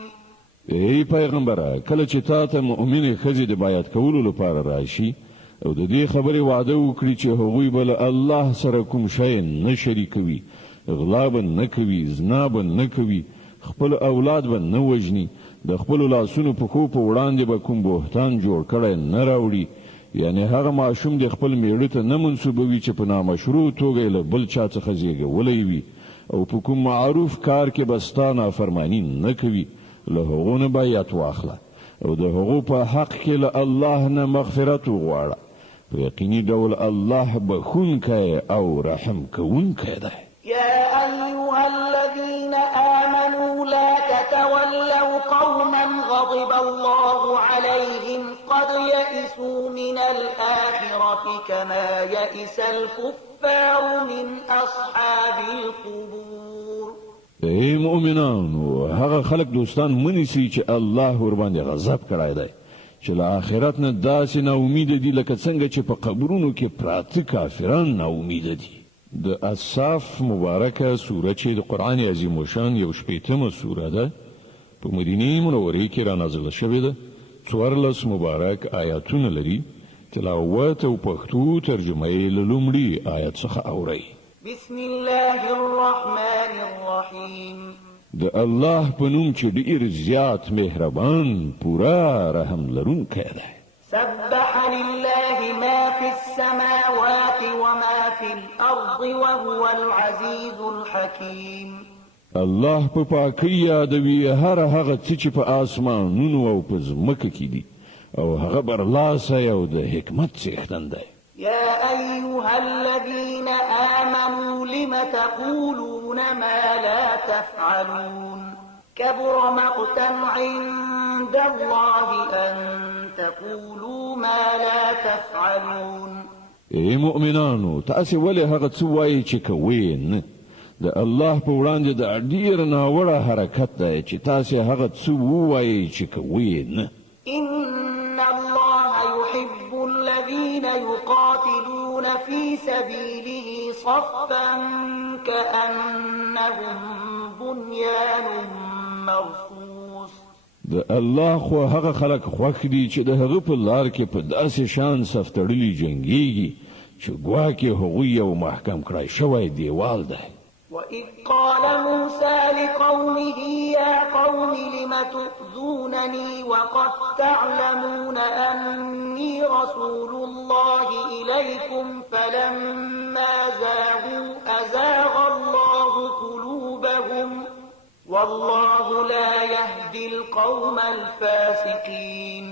ای پیغمبره کله چې تاسو مؤمنه ښځې د بیعت کولو لپاره راشي او د دې خبرې وعده وکړي چې هغوی بل الله سره کوم شی نه شریکوي غلا به نه کوي زنا به نه کوي خپل اولاد به نه وژني د خپل لاسونو په خو په وړاندې به کوم بهتان جوړ کړي نه راوړي یعنی هغه ماشوم د خپل میړه ته نه منسوبوي چې په نامشروع توګه له بل چا څخه زیږولی وي او په کوم معروف کار کې به ستا نافرماني نه کوي له هغو نه بیعت واخله او د هغو په حق کې له الله نه مغفرت وغواړه په یقیني ډول الله بخښونکی او رحم کوونکی دی. يا أيها الذين آمنوا لا تتولوا قوما غضب الله عليهم قد يئسوا من الآخرة كما يئس الكفار من أصحاب القبور. ای مؤمنانو هغه خلق دوستان منیسي چې الله ور باندې غضب کړی دی چې له آخرت نه داسې نا امید دي لکه څنګه چې په قبرونو کې پراته کافران نا امید دي. د اصحاف مبارکه سوره چې د قران عظیم شان یو شپږمه سوره ده په مدینه منوره کې را نازله شوې ده. 14 مبارک آیاتونه لري. تلاوت او پښتو ترجمه یې له لومړي آیت څخه اورئ. بسم الله الرحمن الرحیم. د الله په نوم چې ډېر زیات مهربان پورا رحم لرونکی دی. سبح لله ما في السماوات وما في الأرض وهو العزيز الحكيم. الله په پاکۍ یادوي هر هغه څه چې په آسمانونو او په ځمکه کې دي او هغه برلاسی او د حکمت څښتن دی. يا أيها الذين آمنوا لم تقولون ما لا تفعلون كبر مقتا عند الله أن تقولوا ما لا تفعلون. ای مؤمنانو تاسو ولې هغه څه وایي چې کوئ نه؟ د الله په وړاندې د ډېر ناوړه حرکت دی چې تاسو هغه څه ووایي چې کوئ نه. إن الله يحب الذين يقاتلون في سبيله صفا كأنهم بنيان مرصوص. د الله خو هغه خلک خوښ دي چې د هغه په لار کې په داسې شان صف تړلي جنګيږي چې ګواکې هغوی یو محکم کړای شوی دیوال دی. وإذ قال موسى لقومه يا قوم لم تؤذونني وقد تعلمون أني رسول الله إليكم فلما زاغوا أزاغ الله قلوبهم والله لا يهدي القوم الفاسقين.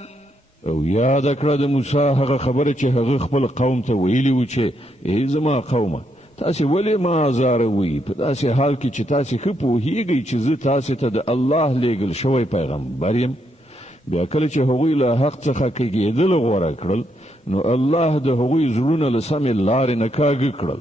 او یاد کړه د موسی هغه خبره چې هغه خپل قوم ته ویلی و چې ای زما قومه تاسو ولې ما ازاروي په داسې حال کې چې تاسو خو پوهیږئ چې زه تاسو ته د الله لېږل شوی پیغمبر یم. بیا کله چې هغوی له حق څخه کېدل غوړه کړل نو الله د هغوی زړونه له سمې لارې نه کاږه کړل.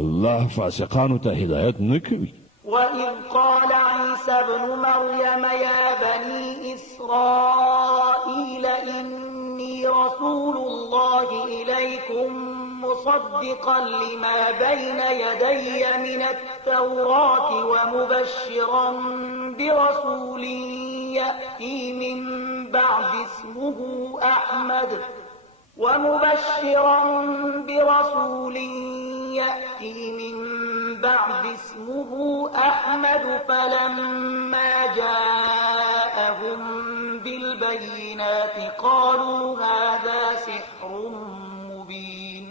الله فاسقانو ته هدایت نه کوي. وإذ قال عيسى ابن مريم يا بني إسرائيل إني رسول الله إليكم مصدقا لما بين يدي من التوراة ومبشرا برسول يأتي من بعد اسمه أحمد فلما جاءهم بالبينات قالوا هذا سحر مبين.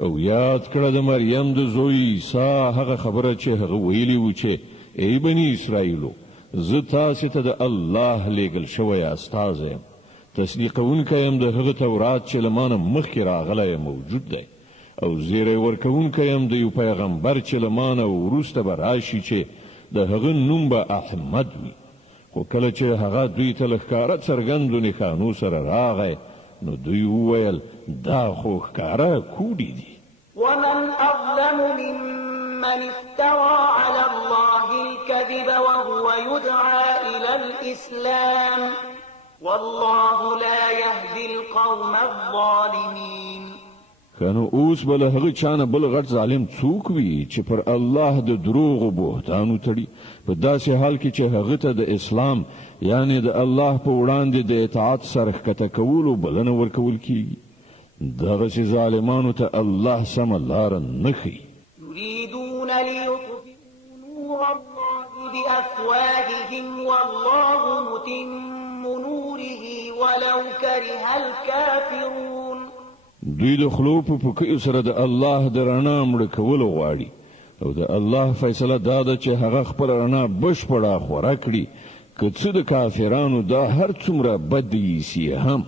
او یاد کړه د مریم د زوی عیسی هغه خبره چې هغه ویلی و چې ای بنی اسرائیلو زه تاسو ته د الله لېږل شوی استاد یم. تصدیقونکی یم د هغه تورات چې له مانه مخکې راغلی موجود دی او زیری ورکوونکی یم د یو پیغمبر چې له مانه وروسته به راشي چې د هغه نوم به احمد وي. خو کله چې هغه دوی ته له ښکاره څرګندو نښانو سره راغی نو دوی وویل دا خو ښکاره کوډې دي. ومن أظلم ممن افترى على الله الكذب وهو يدعى إلى الإسلام والله لا يهدي القوم الظالمين. کنو اوس بل هغه چانه بل غټ ظالم څوک وي چې پر الله د دروغ او بهتانو تړي په داسې حال کې چې هغه ته د اسلام یعنی د الله په وړاندې د اطاعت سره ښکته کولو بلنه ورکول کیږي. دغه ظالمانو ته الله سم لار نه ښیي. يريدون ليطفئوا نور الله بأفواههم والله متم نوره ولو كره الكافرون. دوی د خلو په پکې سره د الله د رڼا مړ کول غواړي او د الله فیصله دا ده چې هغه خپل رڼا بشپړه خورا کړي که څه د کافرانو دا هر څومره بد یې هم.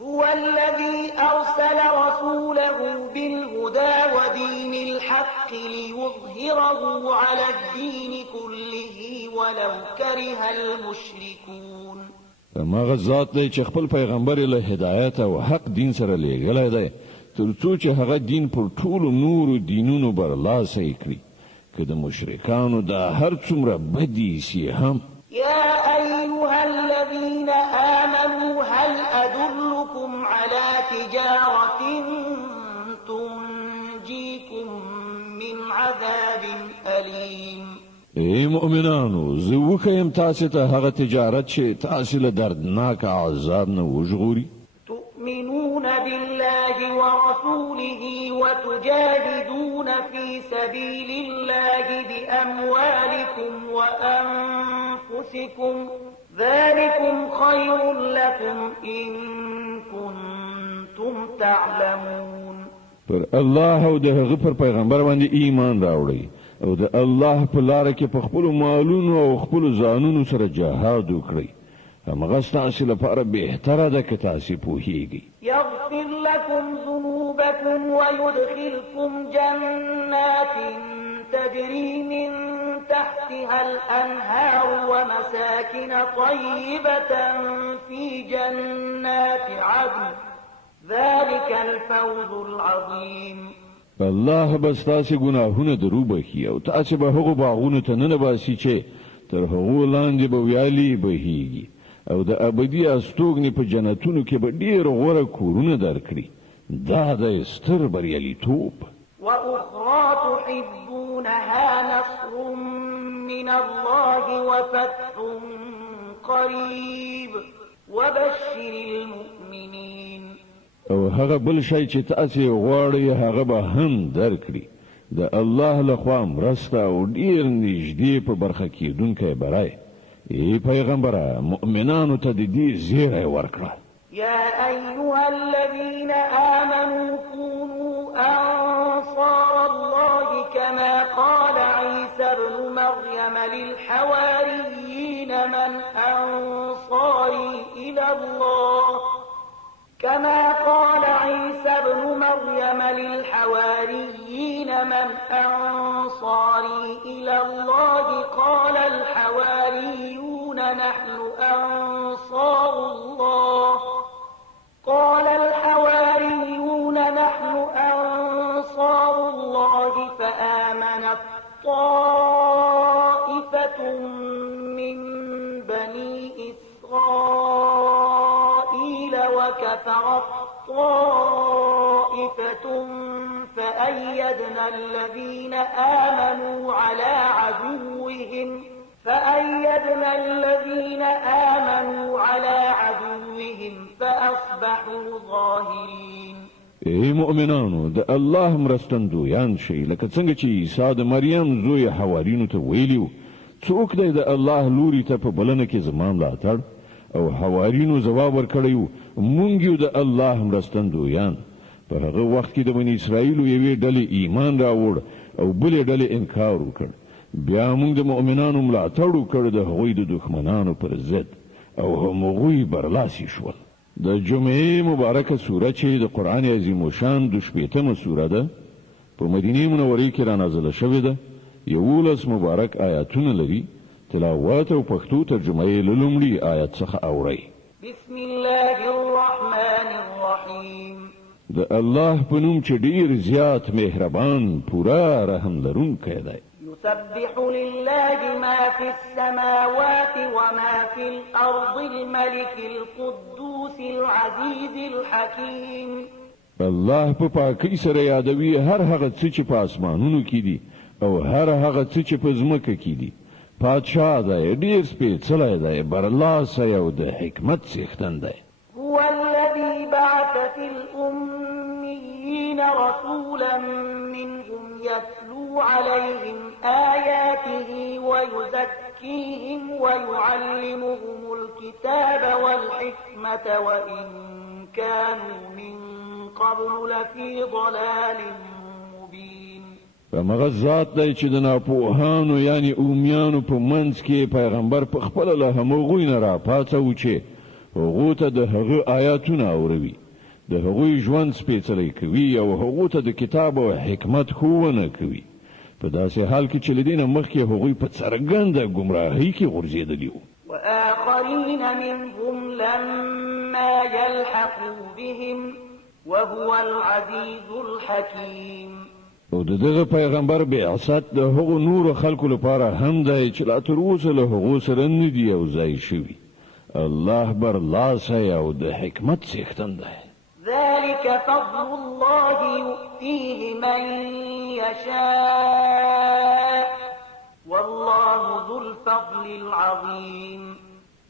هو الذي أرسل رسوله بالهدى ودين الحق ليظهره على الدين كله ولو كره المشركون. ماغه ذات دی چې خپل پیغمبر له هدایت او حق دین سره لېږلی دی تر څو چې هغه دین پر ټولو نورو دینونو برلاسی کړي که د مشرکانو دا هر څومره بد یې هم. يا أيها الذين آمنوا هل أدل تجارة تنجيكم من عذاب أليم. ای مؤمنانو زه وښیم تاسو ته هغه تجارت چې تاسو له دردناک عذاب نه وژغوري. تؤمنون بالله ورسوله وتجاهدون في سبيل الله بأموالكم وأنفسكم ذلكم خير لكم إن كنتم تعلمون. پر الله او د هغه پر پیغمبر باندې ایمان راوړئ او د الله په لار کې په خپل مالونو او خپل ځانونو سره جهاد وکړئ. همغه ستاسو لپاره بهتره ده که تاسو پوهیږئ. يغفر لكم ذنوبكم ويدخلكم جنات تجري من تحتها الأنهار ومساكن طيبة في جنات عدن ذلك الفوز العظيم. الله بس تاسو ګناهونه درو بخي او تاسو به هغه باغونه ته نه باسي چې تر هغه لاندې به ویالي بهيږي او د ابدي استوګنې په جنتونو کې به ډیر غوړه کورونه درکړي. دا د ستر بریالیتوب. وأخرى تحبونها نصر من الله وفتح قريب وبشر المؤمنين. او هغه بل شی چې تاسو غواړئ هغه به هم درکړي. د الله لخوا مرسته او ډیر نږدې په برخه کېدونکی برای. ای پیغمبره مؤمنانو ته د دې زیری ورکړه. يا أيها الذين آمنوا كونوا أنصار الله كما قال عيسى ابن مريم للحواريين من أنصاري إلى الله كما قال عيسى ابن مريم للحواريين من أنصاري إلى الله قال الحواريون نحن أنصار الله فآمنت طائفة من بني إسرائيل وكفرت طائفة فأيدنا الذين آمنوا على عدوهم فأصبحوا ظاهرين. ای مؤمنانو د الله مرستندویان شئ لکه څنګه چې عیسی د مریم زوی حوارینو ته ویلیو څوک دی د الله لوري ته په بلنه کې زما ملاتړ او حوارینو ځواب ورکړی مونږ یو د الله مرستندویان. په هغه وخت کې د بنی اسرائیل یوې ډلې ایمان راوړ او بلې ډلې انکار وکړ. بیا موږ د مؤمنانو ملاتړ وکړ د هغوی د دښمنانو پر ضد او هغوی برلاسي شول. د جمعې مبارکه سوره چې د قرآن عظیم شان 28مه سوره ده په مدینه منورې کې را نازله شوې ده. 11 مبارک آیاتونه لري. تلاوت او پښتو ترجمه یې له لومړي آیت څخه اورئ. بسم الله الرحمن الرحیم. د الله په نوم چې ډیر زیات مهربان پورا رحم لرونکی دی. يسبح لله ما في السماوات وما في الأرض الملك القدوس العزيز الحكيم. الله په پاکۍ سره یادوي هر هغه څه چې په اسمانونو کې دي او هر هغه څه چې په ځمکه کې دي. پادشاه دی ډیر سپېڅلی دی برلاسی او د حکمت څښتن دی. هو الذي بعث في الأميين رسولا منهم يتلو عليهم آياته ويزكيهم ويعلمهم الكتاب والحكمة وإن كانوا من قبل لفي ضلال مبين. فمغه ذات دی چې د ناپوهانو یعنی اومیانو په منځ کې پیغمبر په خپل له همغوی نه راپاڅو چې هغه ته د هغه آیاتونه اوروي د هغوی ژوند سپېڅلی کوي او هغه ته د کتاب او حکمت ښوونه کوي. په داسې حال کې چې لدینه مخکې هغوی په څرګنده ګمراهۍ کې غورځېدلي وو. وآخرين منهم لما يلحقوا بهم وهو العزيز الحكيم. او دغه پیغمبر بعثت د هغو نور خلکو لپاره هم دی چې لا تر اوسه له هغو سره نه دی او ځای شوي. الله برلاسی او د حکمت څښتن دی. ذلك ذلك فضل الله يؤتيه من يشاء والله ذو الفضل العظيم.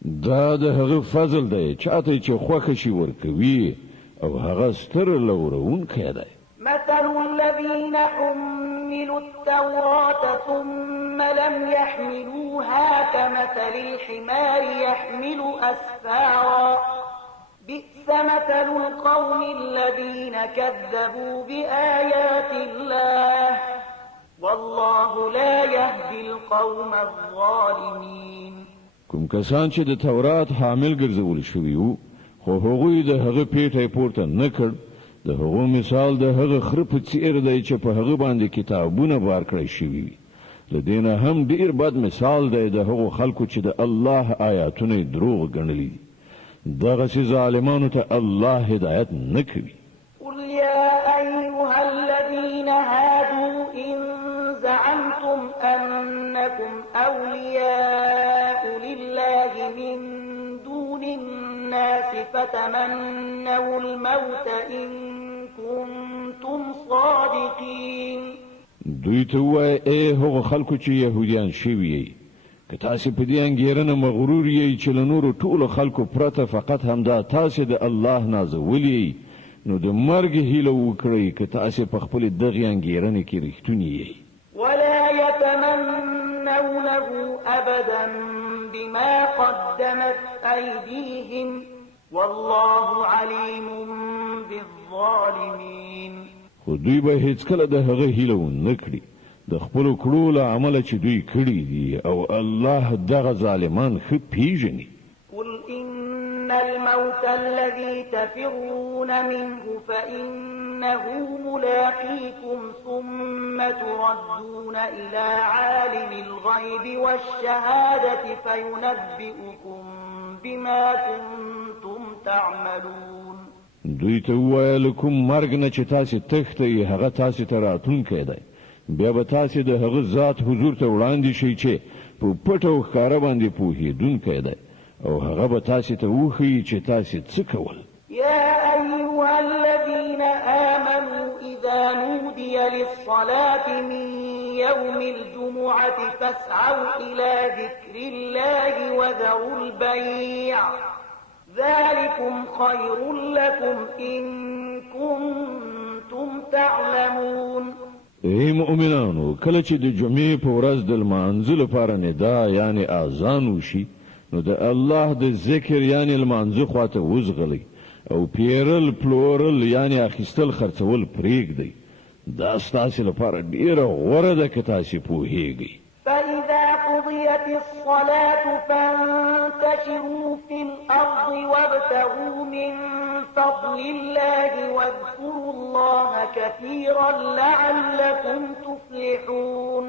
دا د هغه فضل دی چاته چې خوښ شي ورکوي او هغه ستر لورونکی دی. مثل الذين حملوا التوراة ثم لم يحملوها كمثل الحمار يحمل أسفارا بئس مثل القوم الذين كذبوا بآيات الله والله لا يهدي القوم الظالمين. کوم کسان چې د تورات حامل ګرځول شوي وو خو هغوی د هغه پیټه پورته نه کړ، د هغو مثال د هغه خر په څیر دی چې په هغه باندې کتابونه بار کړی شوي. له دې نه هم ډیر بد مثال دی د هغو خلکو چې د الله آیاتونه دروغ ګڼلي. دغسې ظالمانو ته الله هدایت نه کوي. قل يا أيها الذين هادوا إن زعمتم أنكم أولياء لله من دون الناس فتمنوا الموت إن كنتم صادقين. دوی ته وایي ای هغو خلکو چې یهودیان شوي که تاسې په دې انګېرنه مغرور یې چې له نورو ټولو خلکو پرته فقط همدا تاسې د الله نازولي نو د مرګ هیله وکړئ که تاسې په خپلې دغې انګېرنې کې رښتونی یې. ولا يتمنونه أبدا بما قدمت أيديهم والله عليم بالظالمين. خو دوی به هیڅکله د هغه هیله ونه کړي د خپلو کړو له عمله چې دوی کړي دي او الله دغه ظالمان ښه پیژني. قل إن الموت الذي تفرون منه فإنه ملاقيكم ثم تردون إلى عالم الغيب والشهادة فينبئكم بما كنتم تعملون. دوی ته ووایه کوم مرګ نه چې تاسې تښتئ هغه تاسې ته راتلونکی دی، بیا به تاسې د هغه ذات حضور ته وړاندې شئ چې په پټ او ښکاره باندې پوهېدونکی دی او هغه به تاسې ته وښیي چې تاسې څه کول. يا أيها الذين آمنوا إذا نودي للصلاة من يوم الجمعة فاسعوا إلى ذكر الله وذروا البيع ذلكم خير لكم إن كنتم تعلمون. ای مؤمنانو کله چې د جمعې په ورځ د لمانځه لپاره ندا یعنی اذان وشي نو د الله د ذکر یعنی لمانځه خواته وزغلی او پیرل پلورل یعنی اخیستل خرڅول پرېږدئ. دا ستاسې لپاره ډیره غوره ده که تاسې پوهیږئ. فإذا قضيت الصلاة فانتشروا في الأرض وابتغوا من فضل الله واذكروا الله كثيرا لعلكم تفلحون.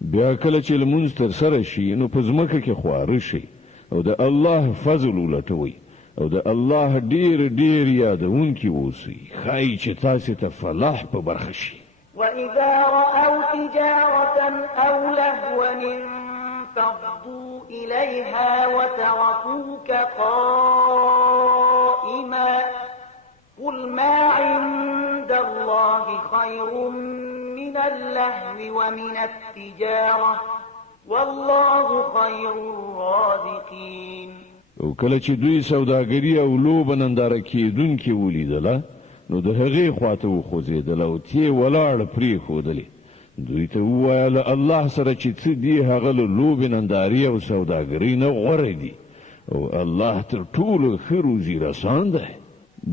بیا کله چې لمونځ ترسره شي نو په ځمکه کې خواره شئ او د الله فضل ولټوئ او د الله ډیر ډیر یادونکي اوسئ ښایي چې تاسې ته فلاح په برخه شي. وإذا رأوا تجارة أو لهوا انفضوا إليها وتركوك قائما قل ما عند الله خير من اللهو ومن التجارة والله خير الرازقين. او کله چې دوی سوداګري او لوبه ننداره کېدونکي ولیدله نو د هغې خواته وخوځېدل او تیې ولاړ پرېښودلې. دوی ته ووایه له الله سره چې څه دي هغه له لوبې نندارې او سوداګرۍ نه غوره دي او الله تر ټولو ښه روزي رسان دی.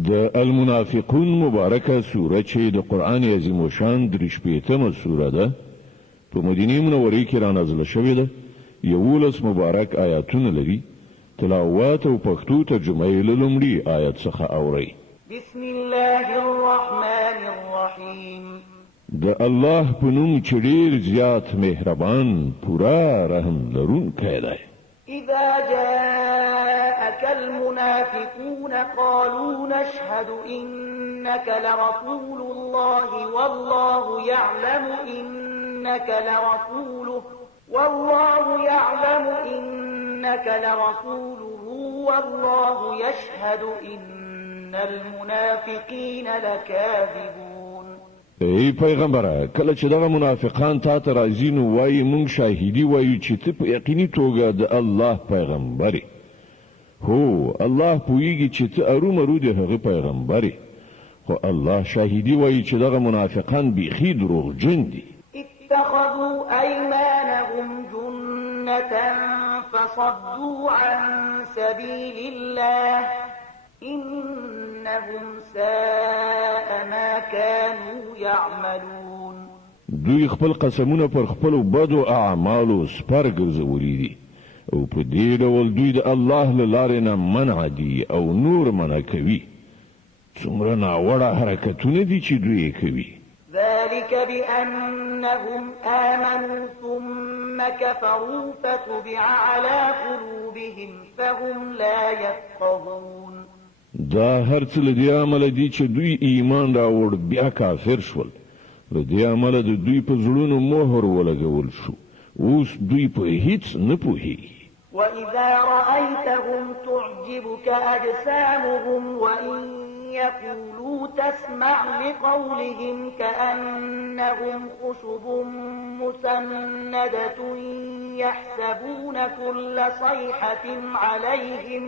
د المنافقون مبارکه سوره چې د قرآن عظیم الشان 43مه سوره ده په مدینې منورې کې رانازله شوې ده. 11 مبارک آیاتونه لري. تلاوت او پښتو ترجمه یې له لومړي آیت څخه اورئ. بسم الله الرحمن الرحيم. د الله په نوم چې ډېر زیات مهربان پورا رحم لرونکی دی. إذا جاءك المنافقون قالوا نشهد إنك لرسول الله والله يعلم إنك لرسوله والله يشهد إن المنافقين لكاذبون. ای پیغمبره کله چې دغه منافقان تا ته راځي نو وایي مونږ شاهدي وایو چې ته په یقیني توګه د الله پیغمبرې. هو الله پوهیږي چې ته ارومرو د هغه پیغمبرې، خو الله شاهدي وایي چې دغه منافقان بیخي دروغجن دي. اتخذوا أيمانهم جنة فصدوا عن سبيل الله إنهم ساء ما كانوا يعملون. دوی خپل قسمونه پر خپل بدو اعمالو سپر ګرځولي دي او په دې ډول دوی د الله له لارې نه منع دي او نور منع کوي. څومره ناوړه حرکتونه دي چې دوی کوي. ذلك بأنهم آمنوا ثم كفروا فتبع على قلوبهم فهم لا يفقهون. دا هر څه له دې عمله دي چې دوی ایمان راوړ بیا کافر شول. له دې عمله د دوی په زړونو مهر ولګول شو. اوس دوی په هیڅ نه پوهیږي. وإذا رأيتهم تعجبك أجسامهم وإن يقولوا تسمع لقولهم كأنهم خشب مسندة يحسبون كل صيحة عليهم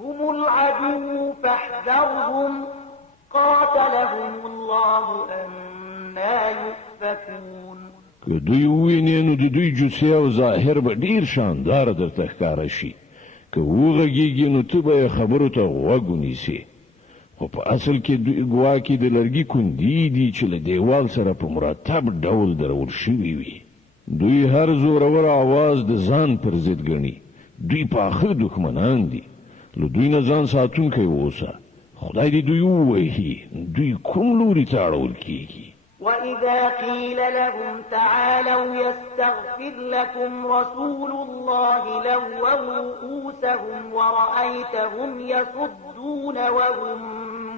هم العدو فاحذرهم قاتلهم الله أنا يؤفكون. که دوی وویني نو د دوی جوسې او ظاهر به ډیر شاندار درته ښکاره شي. که وغږیږي نو ته به خبرو ته غوږ ونیسې، خو په اصل کې دوی ګواکې د لرګي کندې دي چې له دیوال سره په مرتب ډول درول شوي وي. دوی هر زورور आवाज د ځان پر ضد ګڼي. دوی پاخه دښمنان دي. له دوی نه ځان ساتونکی اوسه. خدای دې دوی ووهي دوی کوم لوري ته اړول کېږي. وإذا قيل لهم تعالوا يستغفر لكم رسول الله لووا رؤوسهم ورأيتهم يصدون وهم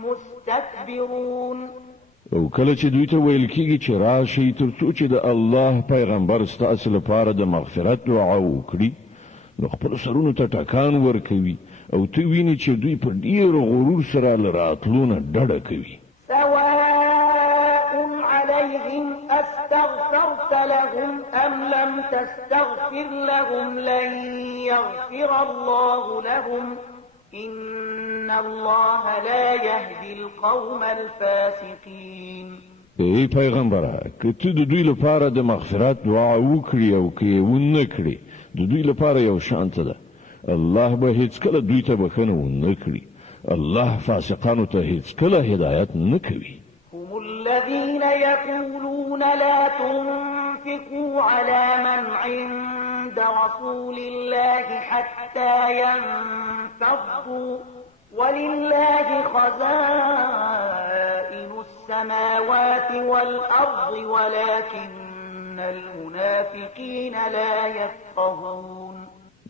مستكبرون. او کله چې دوی ته ویل کېږي چې راشي تر څو چې د الله پیغمبر ستاسو لپاره د مغفرت دعا وکړي نو خپل سرونو ته ټکان ورکوي او ته ویني چې دوی په ډیر غرور سره لراتلونه ډډه کوي. عليهم أستغفرت لهم أم لم تستغفر لهم لن يغفر الله لهم إن الله لا يهدي القوم الفاسقين. ای پیغمبره که ته د دوی لپاره د مغفرت دعا وکړي او که یې ونه کړي د دوی لپاره یو شانته ده. الله به هیڅکله دوی ته بخښنه ونه کړي. الله فاسقانو ته هیڅکله هدایت نه کوي. الذين يقولون لا تنفقوا على من عند رسول الله حتى ينفضوا ولله خزائن السماوات والأرض ولكن المنافقين لا يفقهون.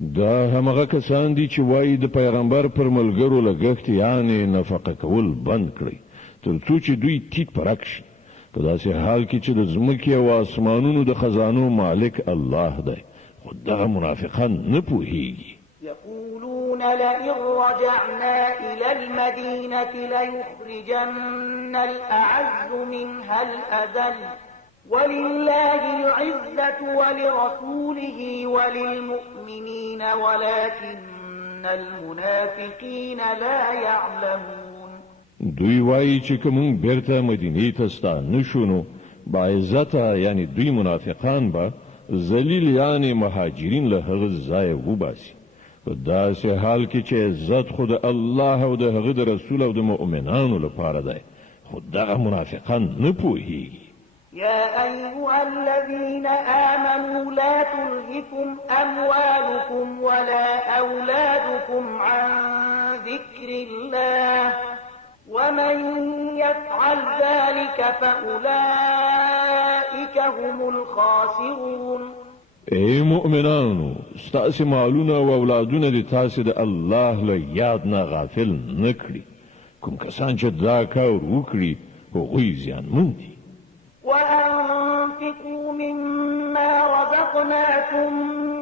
دا همغه کسان دي چې وایي د پیغمبر پر ملګرو لګښت یعنی نفقه کول بند کړي تر څو چې دوی تیت پرک شي. په داسې حال کې چې د ځمکې او اسمانونو د خزانو مالک الله دی، خو دغه منافقان نه پوهیږي. يقولون لئن رجعنا إلى المدينة ليخرجن الأعز منها الأذل ولله العزة ولرسوله وللمؤمنين ولكن المنافقين لا يعلمون. دوی وایي چې کوم بیرته مدینې ته ستانه شونو با عزته یعنی دوی منافقان به ذلیل یعنی مهاجرین له هغه ځای وباسي. په داسې حال کې چې عزت خود الله او د هغه د رسول او د مؤمنانو لپاره دی، خو دغه منافقان نه پوهیږي. يا أيها الذين آمنوا لا تلهكم أموالكم ولا أولادكم عن ذكر الله ومن يفعل ذلك فأولئك هم الخاسرون. ای مؤمنانو ستاسو مالونه او اولادونه د تاسو د الله له یاد نه غافل نکړي. کوم کسان چې دا کار وکړي هغوی زیانمن دي. وأنفقوا مما رزقناكم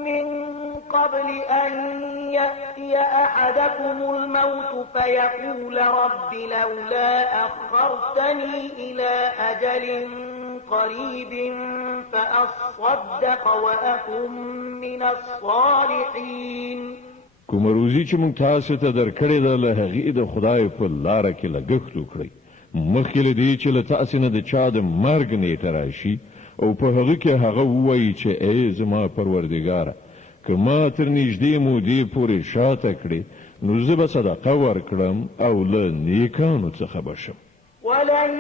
من قبل أن يأتي أحدكم الموت فيقول رب لولا أخرتني إلى أجل قريب فأصدق وأكن من الصالحين. کوم روزي چې مونږ تاسو ته درکړې ده له هغې د خدای په لاره کې لګښت وکړئ مخکې له دې چې له تاسو نه د چا د مرګ نیټه راشي او په هغه کې هغه ووایي چې ای زما پروردګاره که ما تر نږدې مودې پورې شاته کړې نو زه به صدقه ورکړم او له نیکانو څخه به شم. ولن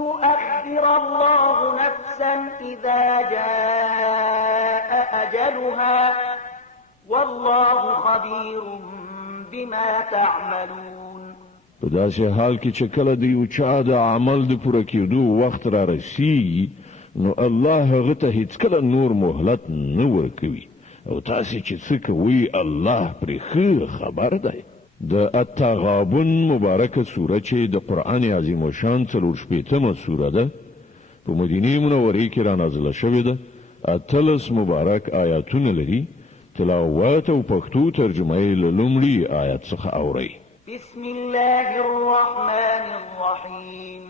يؤخر الله نفسا إذا جاء أجلها والله خبير بما تعملون. په داسې حال کې چې کله د یو چا د عمل د پوره کېدو وخت را رسیږي نو الله هغه ته هیڅکله نور مهلت نه ورکوي او تاسو چې څه کوي الله پرې ښه خبر دی. د التغابن مبارکه سوره چې د قرآن عظیم شان 40 سوره ده په مدینه منوره کې را نازله شوې ده. 13 مبارک آیاتونه لري. تلاوت او پښتو ترجمه یې له لومړي آیت څخه اورئ. بسم الله الرحمن الرحیم.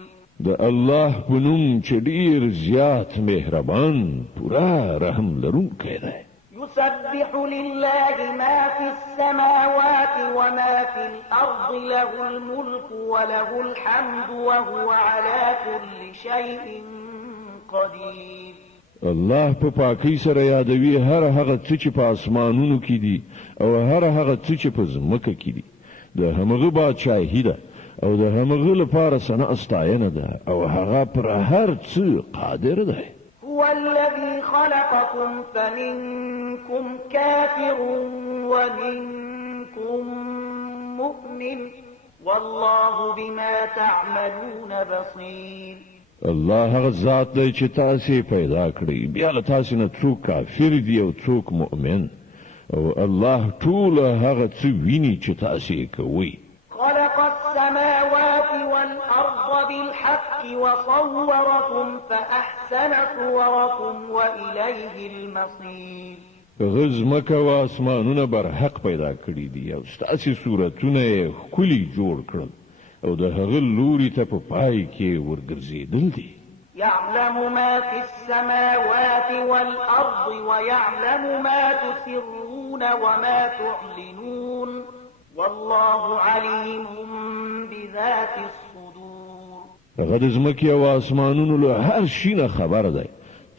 د الله په نوم چې ډیر زیات مهربان پورا رحم لرونکی دی. يسبح لله ما في السماوات وما في الأرض له الملك وله الحمد وهو على كل شيء قدير. الله په پاکۍ سره یادوي هر هغه څه چې په اسمانونو کې دي او هر هغه څه چې په ځمکه کې دي. د همغه بادشاهي ده او د همغه لپاره ثنا استاینه ده او هغه پر هر څه قادر ده. هو الذي خلقكم فمنكم كافر ومنكم مؤمن والله بما تعملون بصير. الله هغه ذات دی چې تاسو پیدا کړی بیا له تاسو نه څوک کافر دی او څوک مؤمن او الله ټول هغه څه ویني چې تاسو کوي. خلق السماوات والأرض بالحق وصوركم فأحسن صوركم وإليه المصير. غزمکه و اسمانونه بر حق پیدا کړی دي او ستاسو صورتونه یې ښکلي جوړ کړل او د هغه لوري ته په پای کې ورګرځېدل دي. يعلم ما في السماوات والأرض ويعلم ما تسرون وما تعلنون والله عليم بذات الصدور. هغه د ځمکې او اسمانونو له هر شي نه خبر دی.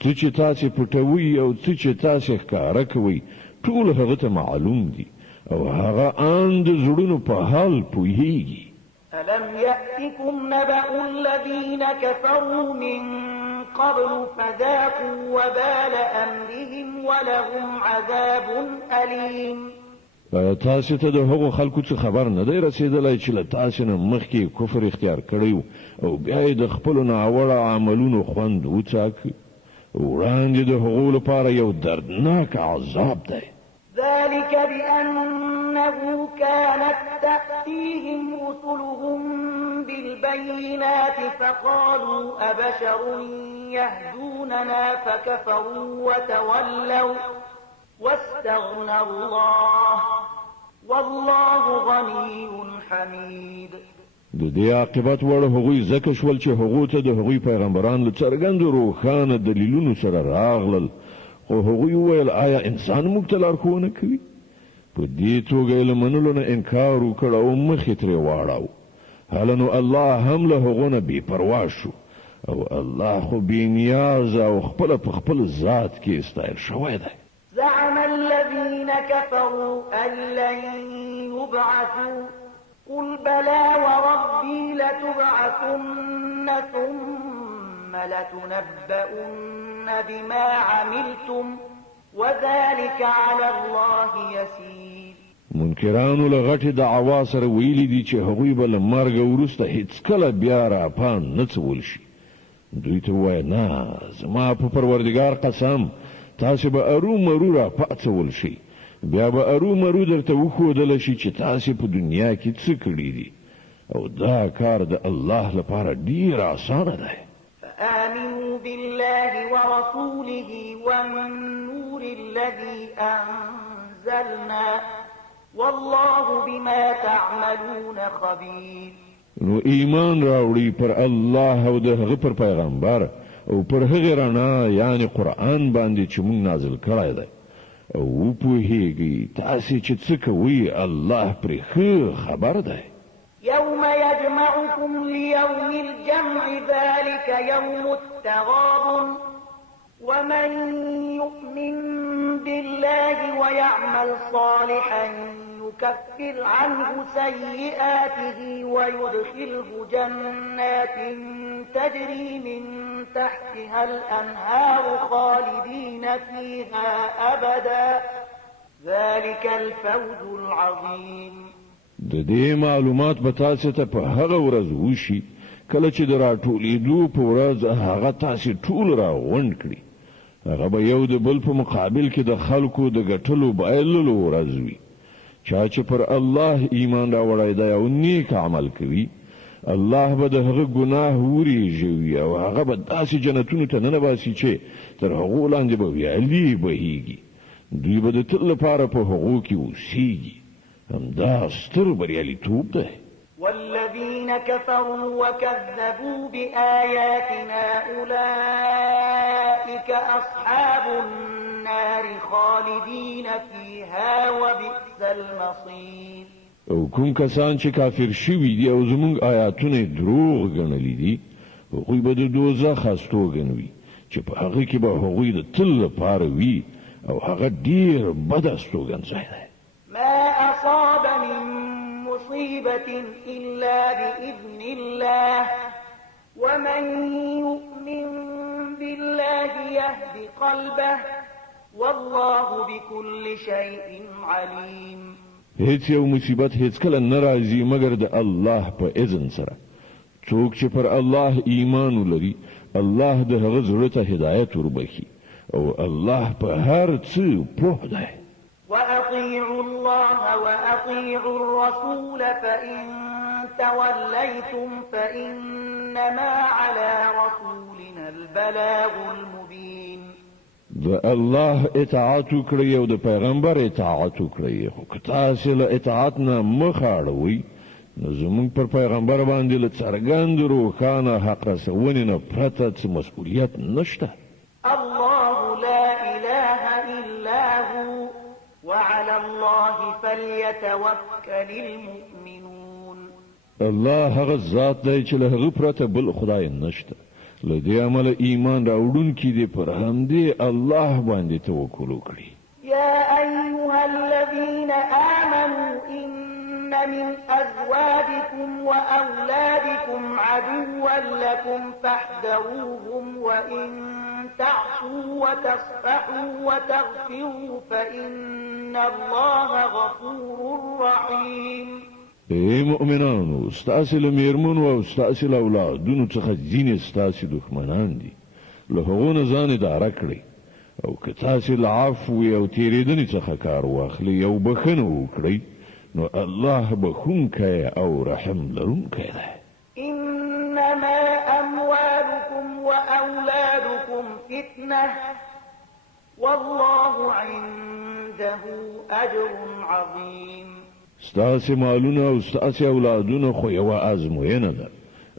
څه چې تاسو پټوي او څه چې تاسو ښکاره کوي ټول هغه ته معلوم دي او هغه ان د زړونو په حال پوهیږي. ألم يأتكم نبأ الذين كفروا من قبل فذاقوا وبال أمرهم ولهم عذاب أليم. تاسو ته د هغو خلکو څخه خبر نه دی رسیدلی چې له تاسو نه مخکې کفر اختیار کړی او بیا یې د خپلو ناوړه عملونو خوند وڅاکه. وړاندې د هغو لپاره یو دردناک عذاب دی. ذلك بأنه كانت تأتيهم رسلهم بالبينات فقالوا أبشر يهدوننا فكفروا وتولوا واستغنى الله والله غني حميد. د دې عاقبت وړ هغوی زکه شول چې هغو ته د هغوی پیغمبران له څرګندو روښانه دلیلونو سره راغلل خو هغوی وویل آیا انسان موږ ته لارښوونه کوي؟ په دې توګه یې له منلو نه انکار وکړ او مخې ترې واړاو. هله نو الله هم له هغو نه بې پروا شو او الله خو بې نیازه او خپله په خپل ذات کې ستایل شوی دی. زعم الذين كفروا أن لن يبعثوا قل بلى وربي لتبعثن ثم لتنبؤن بما عملتم وذلك على الله يسير. منکرانو له غټې دعوا سره ویلي دي چې هغوی به له مرګه وروسته هیڅکله بیا راپان نه څول شي. دوی ته ووایه نه زما په پروردګار قسم تاسو به ارومرو راپاڅول شئ بیا به ارومرو درته وښودلی شي چې تاسو په دنیا کې څه کړي دي او دا کار د الله لپاره ډیر آسانه دی. فآمنوا بالله ورسوله والنور الذي أنزل نزلنا والله بما تعملون خبير. نو ایمان راوړي پر الله او د هغه پر پیغمبر او پر هغه رڼا یعنی قرآن باندې چې موږ نازل کړی دی او په هیږي تاسو چې څه کوي الله پر خبر دی. يوم يجمعكم ليوم الجمع ذلك يوم التغابن ومن يؤمن بالله ويعمل صالحا يكفر عنه سيئاته ويدخله جنات تجري من تحتها الأنهار خالدين فيها أبدا ذلك الفوز العظيم. د دې معلومات به تاسو ته په هغه ورځ وشي کله چې د راټولېدو په ورځ هغه تاسو ټول را غونډ کړي. هغه به یو د بل په مقابل کې د خلکو د ګټلو بایللو ورځ وي. چا چې پر الله ایمان راوړی دی او نیک عمل کوي الله به د هغه ګناه وریږي او هغه به داسې جنتونو ته ننباسي چې تر هغو لاندې به ویالې بهیږي. دوی به د تل لپاره په هغو کې اوسیږي. همدا ستر بریالیتوب دی. والذين كفروا وكذبوا بآياتنا أولئك أصحاب النار خالدين فيها وبئس المصير. او کوم کسان چې کافر شوي دي او زموږ آیاتونه دروغ ګڼلي دي هغوی به د دوزخ استوګن وي چې په هغه کې به هغوی د تل لپاره وي او هغه ډیر بد استوګن ځای دی. ما أصاب من مصيبة إلا بإذن الله ومن يؤمن بالله يهد قلبه والله بكل شيء عليم. هیڅ یو مصیبت هیڅ کله ناراضي مگر د الله په اذن سره. څوک چې پر الله ایمان ولري الله د هغه زړه ته هدایت وربخي او الله په هر څه پوه دی. وأطيعوا الله وأطيعوا الرسول فإن توليتم فإنما على رسولنا البلاغ المبين. د الله اطاعت وکړئ او د پیغمبر اطاعت وکړئ خو که تاسو له اطاعت نه مخ اړوئ نو زموږ پر پیغمبر باندې له څرګند روښانه حق رسونې نه پرته څه مسؤلیت نشته. الله لا إله إلا هو وعلى الله فليتوكل المؤمنون. الله هغه ذات دی چې له هغه پرته بل خدای نشته. له دې عمله ایمان راوړونکي دې پر همدې الله باندې توکل وکړي. يا أيها الذين آمنوا إن من أزواجكم وأولادكم عدوا لكم فاحذروهم وإن تعفوا وتصفحوا وتغفروا فإن الله غفور رحيم. اے مؤمنانو ستاسو له میرمنو او ستاسو له اولادونو څخه ځینې ستاسو دښمنان دي له هغو نه ځان اداره کړئ او که تاسو له عفو او تېرېدنې څخه کار واخلئ او بښنه وکړئ نو الله بخونکی او رحم لرونکی دی. إنما أموالكم وأولادكم فتنة والله عنده أجر عظيم. ستاسو مالونه او ستاسو اولادونه خو یوه ازموینه ده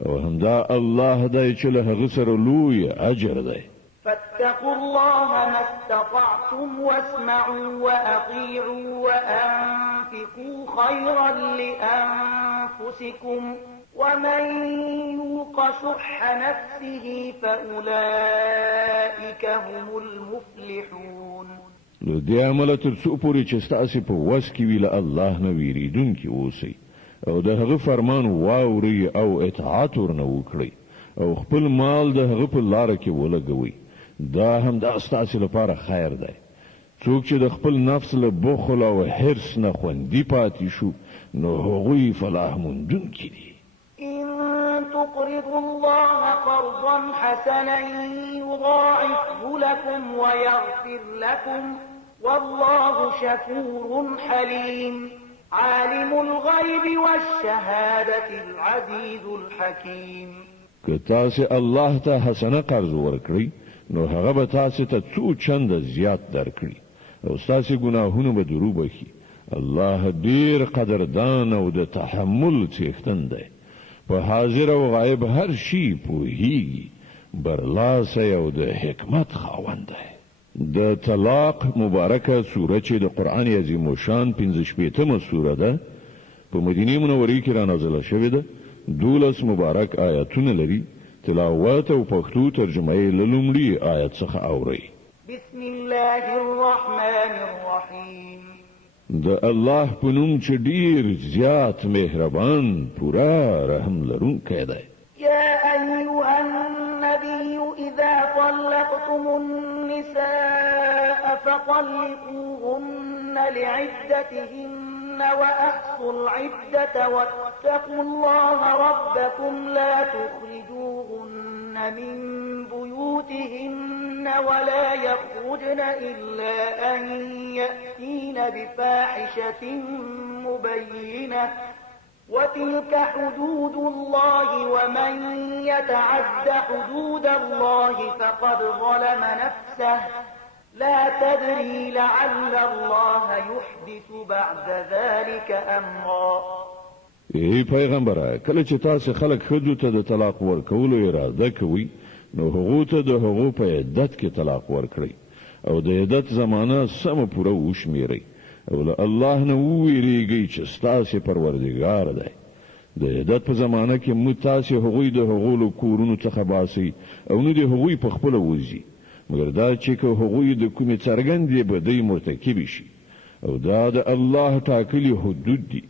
او همدا الله دی چې له هغه سره لوی اجر دی. فاتقوا الله ما استطعتم واسمعوا وأطيعوا وأنفقوا خيرا لأنفسكم ومن يوق شح نفسه فأولئك هم المفلحون. له دې عمله تر څو پورې چې ستاسو په وس کې وي له الله نه ویریدونکي اوسئ او د هغه فرمان واورئ او اطاعت ورنه وکړئ او خپل مال د هغه په لاره کې ولګوئ. دا هم د ستاسو لپاره خیر دی. څوک چې د خپل نفس له بخل او حرص نه خوندي پاتې شو نو هغوی فلاح موندونکي دي. إن تقرضوا الله قرضا حسنا يضاعفه لكم ويغفر لكم والله شكور حليم. عالم الغيب والشهادة العزيز الحكيم. که تاسو الله ته حسنه قرض ورکړئ نو هغه به تاسو ته څو چنده زیات درکړي او ستاسو ګناهونه به درو بخي. الله ډیر قدردان او د تحمل څښتن دی. په حاضر او غایب هر شي پوهیږي، برلاسه او د حکمت خاوند دی. د طلاق مبارکه سوره چې د قران عظیم شان 15مه سوره ده، په مدینه منوره کې را نازله شوې ده. 12 مبارک آیاتونه لري. تلاوت او پښتو ترجمه یې لومړی آیت څخه اوري. بسم الله الرحمن الرحیم. د الله په نوم چې ډیر زیات مهربان پورا رحم لرونکی دی. يا أيها النبي إذا طلقتم النساء فطلقوهن لعدتهن وأحصوا العدة واتقوا الله ربكم لا تخرجوهن من بيوتهن ولا يخرجن إلا أن يأتين بفاحشة مبينة وتلك حدود الله ومن يتعد حدود الله فقد ظلم نفسه لا تدري لعل الله يحدث بعد ذلك امرا. ای پیغمبره، کله چې تاسو خلک خځو ته د طلاق ورکولو اراده کوي نو هغه ته د هغو په عدت کې طلاق ورکړي او د عدت زمانہ سم پوره وشمیري او له الله نه ویریږي چې ستاسو پروردګار دی. د عدت په زمانہ کې مو تاسو هغوی د هغو کورونو څخه باسي او نه د هغوی په خپل وځي، مګر دا چې که هغوی د کومې څرګندې بدۍ مرتکب شي او دا د الله ټاکلي حدود دي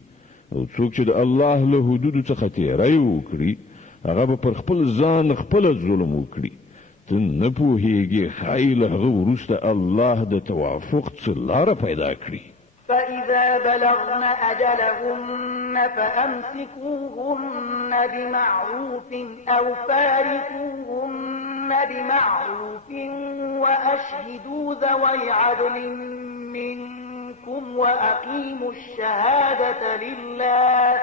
او څوک چې د الله له حدودو څخه تیری وکړي هغه به پر خپل ځان خپل ظلم وکړي. ته نه پوهیږي ښایي له هغه وروسته الله د توافق څه لاره پیدا کړي. فإذا بلغن أجلهن فأمسكوهن بمعروف أو فارقوهن بمعروف وأشهدوا ذوي عدل منكم وأقيموا الشهادة لله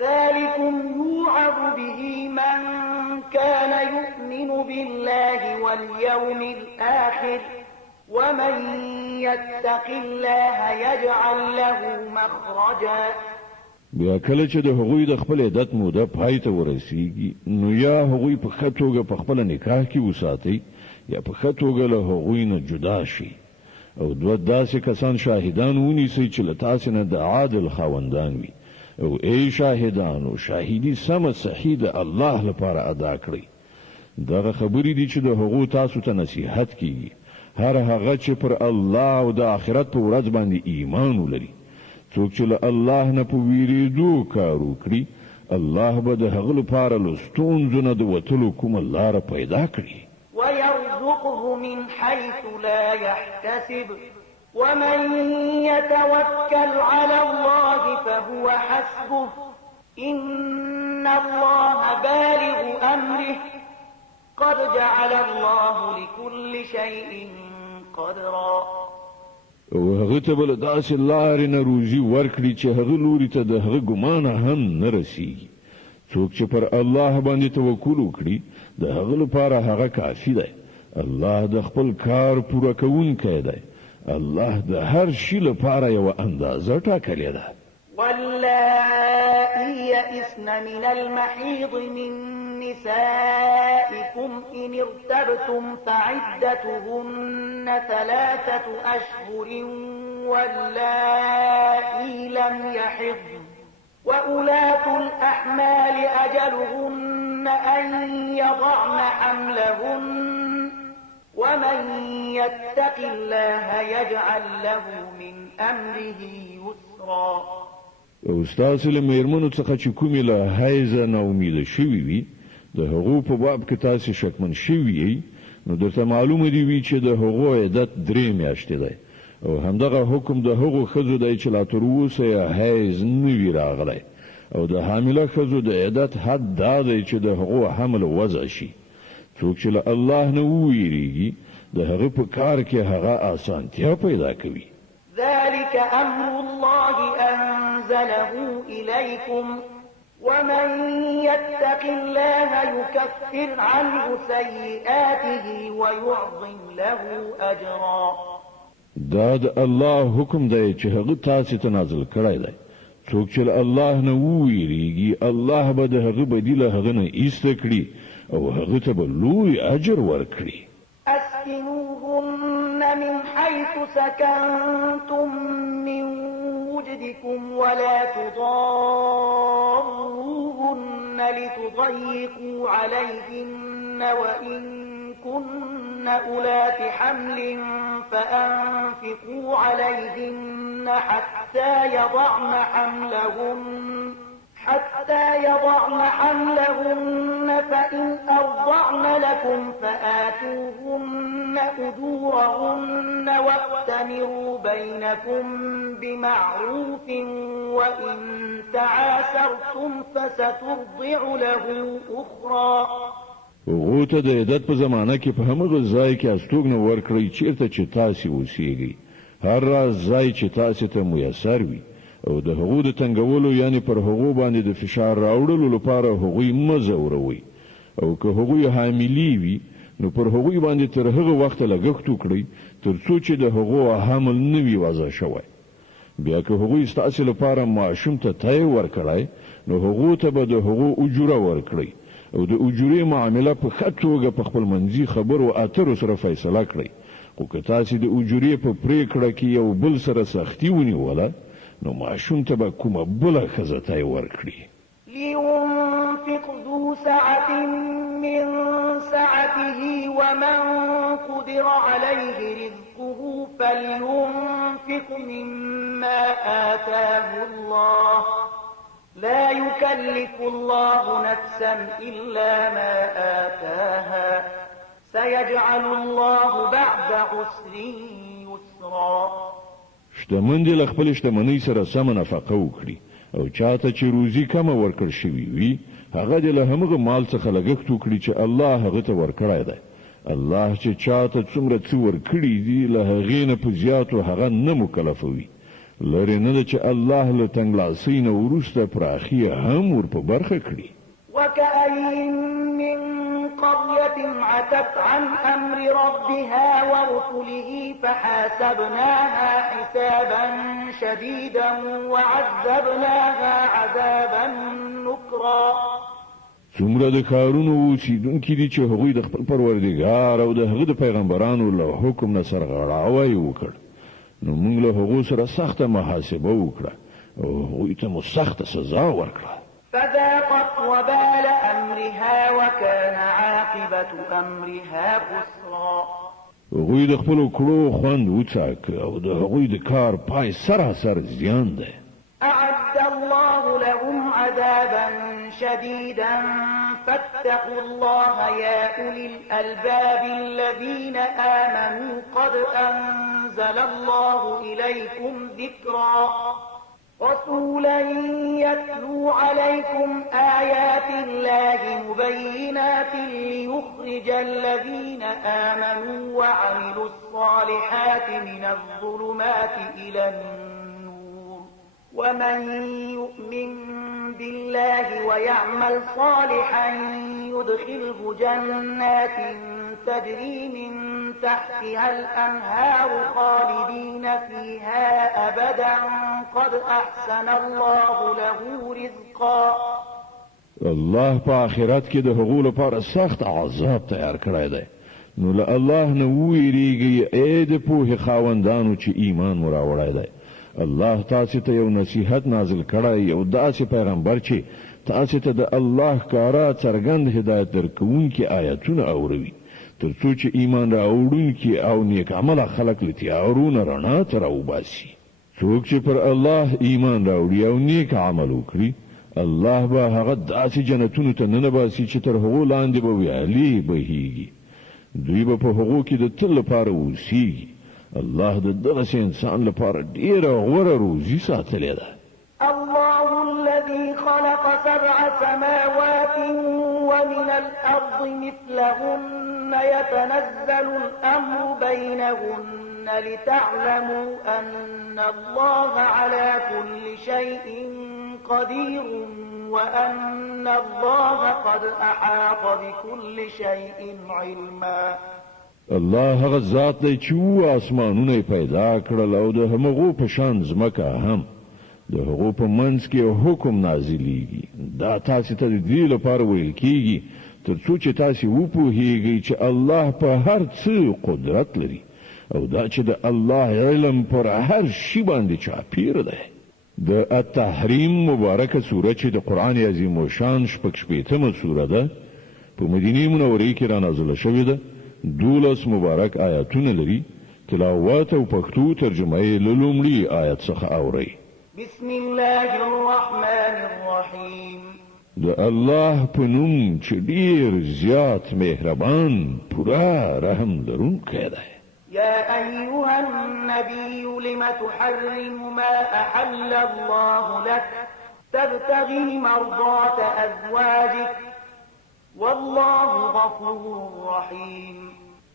ذلكم يوعظ به من كان يؤمن بالله واليوم الآخر ومن يتق الله يجعل له مخرجا. بیا کله چې د هغوی د خپل عدت موده پای ته ورسیږي نو یا هغوی په ښه توګه په خپل نکاح کې وساتي یا په ښه توګه له هغوی نه جدا شي او دوه داسې کسان شاهدان ونیسي چې له تاسو نه د عادل خاوندان وي او ای شاهدانو شاهدی سم صحیح د الله لپاره ادا کړئ. دغه خبرې دي چې د هغو تاسو ته نصیحت کیږي. هر هغه چې پر الله او د آخرت په ورځ باندې ایمان ولري، څوک چې له الله نه په ویریدو کار وکړي الله به د هغه لپاره له ستونزو نه د وتلو کومه لاره پیدا کړي. ويرزقه من حيث لا يحتسب ومن يتوكل على الله فهو حسبه إن الله بالغ أمره قد جعل الله لكل شيء قدرا. او هغه ته بل داسې لارې نه روزي ورکړي چې هغه لوري ته د هغه ګمان هم نه رسیږي. څوک چې پر الله باندې توکل وکړي د هغه لپاره هغه کافي دی. الله د خپل کار پوره کوونکی دی. الله د هر شي لپاره یو اندازه ټاکلې ده. واللائي يئسن من المحيض من نسائكم إن ارتبتم فعدتهن 3 أشهر واللائي لم يحضن وأولاة الأحمال أجلهن أن يضعن حملهن ومن يتق الله يجعل له من أمره يسرا. او ستاسو له میرمنو څخه چې کومې له حیض نه امید شوي وي د هغو په باب کې تاسو شکمن شوي یې نو درته معلومه دی وی چې د هغو عدت 3 میاشتې دی او همدغه حکم د هغو ښځو دی چې لا تر اوسه حیض نه وي راغلی او د حامله ښځو د عدت حد دا دی چې د هغو حمل وضع شي. څوک چې له الله نه وویریږي د هغه په کار کې هغه آسانتیا پیدا کوي. ذلك أمر الله أنزله إليكم ومن يتق الله يكفر عنه سيئاته ويعظم له أجرا. دا د الله حکم دی چې هغه تاسو ته نازل کړی دی. څوک چې الله نه وویریږي الله به د هغه بدیله هغه نه ایسته کړي او هغه ته به لوی اجر ورکړي. أسكنوهن من حيث سكنتم من وجدكم ولا تضاروهن لتضيقوا عليهن وإن كن أولات حمل فأنفقوا عليهن حتى يضعن حملهن فإن أرضعن لكم فآتوهن أجورهن واأتمروا بينكم بمعروف وإن تعاسرتم فسترضع له أخرى. غوته د عدت په زمانہ کې په همغه ځای کې استوګنه ورکړی چیرته چې تاسو اوسېږئ، هر ځای چې تاسو ته میسر وي او د هغو د تنګولو یعنی پر هغو باندې د فشار راوړلو لپاره هغوی مزوروي او که هغوی حاملی وي نو پر هغوی باندې تر هغه وخت لګښت وکړي تر څو چې د هغو حمل نوي وضع شوی. بیا که هغوی ستاسو لپاره معشوم ته تای ورکړای نو هغو ته به د هغو اجوره ورکړي او د اجورې معامله په خطوګه په خپل منځي خبرو اترو سره فیصله کړئ. خو که تاسو د اجورې په پریکړه کې یو بل سره سختي ونیوله نو معشوم ته به کومه بله ښځه تای ورکړي. لينفق ذو سعة من سعته ومن قدر عليه رزقه فلينفق مما آتاه الله لا يكلف الله نفسا إلا ما آتاها سيجعل الله بعد عسر يسرا. شتمن دي خپل شتمنۍ سره سم نفقه وکړي او چاته چې روزي کم ورکړ شوی وي هغه د همغه مال څخه لګښت وکړي چې الله هغه ته ورکړای دی. الله چې چاته څومره څه ورکړي دي له هغې نه په زیاتو هغه نه مکلفوي. لري نه ده چې الله له تنګلاسۍ نه وروسته پراخي هم ور په برخه کړي. وكأين من قرية عتت عن أمر ربها ورسله فحاسبناها حسابا شديدا وعذبناها عذابا نكرا. څومره د کارونو اوسیدونکي دي چې هغوی د خپل پروردګار او د هغه د پیغمبرانو له حکم نه سرغړاوی وکړ نو موږ له هغو سره سخته محاسبه وکړه او هغوی ته مو سخته سزا ورکړه. فذاقت وبال أمرها وكان عاقبة أمرها خسرا. هغوی د خپلو کړو خوند وڅاک او د هغوی د کار پای سراسر زیان دی. أعد الله لهم عذابا شديدا فاتقوا الله يا أولي الألباب الذين آمنوا قد أنزل الله إليكم ذكرا. رسولا يتلو عليكم آيات الله مبينات ليخرج الذين آمنوا وعملوا الصالحات من الظلمات إلى النور ومن يؤمن بالله ويعمل صالحا يدخله جنات تجري من تحتها الأنهار خالدين فيها أبدا قد أحسن الله له رزقا. الله په آخرت کې د هغو لپاره سخت عذاب تیار کړی دی. نو له الله نه ویریږئ ای د پوهې خاوندانو چې ایمان مو راوړی دی. الله تاسو ته یو نصیحت نازل کړی یو داسې پیغمبر چې تاسو ته د الله کارا څرګند هدایت درکوونکي آیاتونه اوروي تر څو چې ایمان راوړونکي او نیک عمل خلک له تیارونه رڼا ته راوباسي. څوک چې پر الله ایمان راوړي او نیک عمل وکړي الله به هغه داسې جنتونو ته ننباسي چې تر هغو لاندې به ویالې بهیږي. دوی به په هغو کې د تل لپاره اوسیږي. الله د دغسې انسان لپاره ډیره غوره روزي ساتلې ده. الله الذي خلق 7 سماوات ومن الأرض مثلهن يتنزل الأمر بينهن لتعلموا أن الله على كل شيء قدير وأن الله قد أحاط بكل شيء علما. الله هغه ذات دی چې اسمانونه پیدا کړل او د همغو په شان ځمکه هم د هغو په منځ کې حکم نازلېږي. دا تاسو ته د دې لپاره ویل کېږي تر څو چې تاسو وپوهیږئ چې الله په هر څه قدرت لري او دا چې د الله علم پر هر شی باندې چاپیر دی. د التحریم مبارکه سوره چې د قران عظیم او شان شپږمه سوره ده په مدینه منوره کې را نازله شوې ده. 12 مبارک آیاتونه لري. تلاوت او پښتو ترجمه یې له لومړي آیت څخه اورئ. بسم الله الرحمن الرحیم. د الله په نوم چې ډیر زیات مهربان پورا رحم لرونکی دی. يا أيها النبي لم تحرم ما أحل الله لك تبتغي مرضات أزواجك والله غفور رحيم.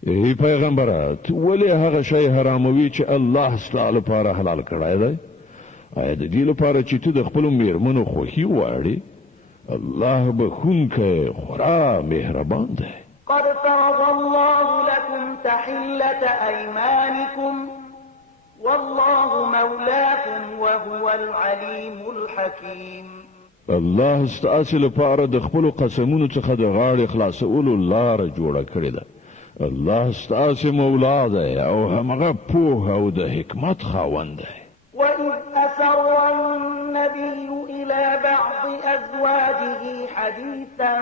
ای پیغمبره ته ولې هغه شی حراموي چې الله ستاسو لپاره حلال کړی دی؟ آیا د دې لپاره چې ته د خپل میرمنو خوښي غواړې؟ الله بخونکی خورا مهربان دی. قد فرض الله لكم تحلة أيمانكم والله مولاكم وهو العليم الحكيم. الله ستاسو لپاره د خپل قسمونو څخه د غاړې خلاصولو لار جوړه کړې ده. الله ستاسو مولا دی او همغه پوه او د حکمت خاوند دی. وإذ أسر النبي إلى بعض أزواجه حديثا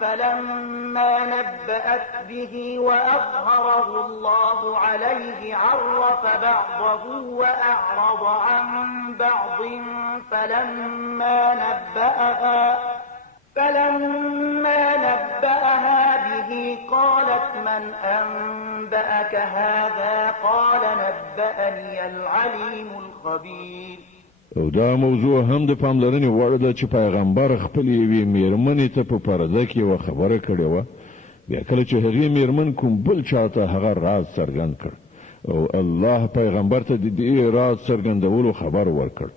فلما نبأت به وأظهره الله عليه عرف بعضه وأعرض عن بعض فلما نبأها به قالت من أنبأك هذا قال نبأني العليم الخبير. او دا موضوع هم د پاملرنې وړ ده چې پیغمبر خپل یوې میرمنې ته په پرده کې یوه خبره کړې وه. بیا کله چې هغې میرمن کوم بل چاته هغه راز څرګند کړ او الله پیغمبر ته د دې راز څرګندولو خبر ورکړ.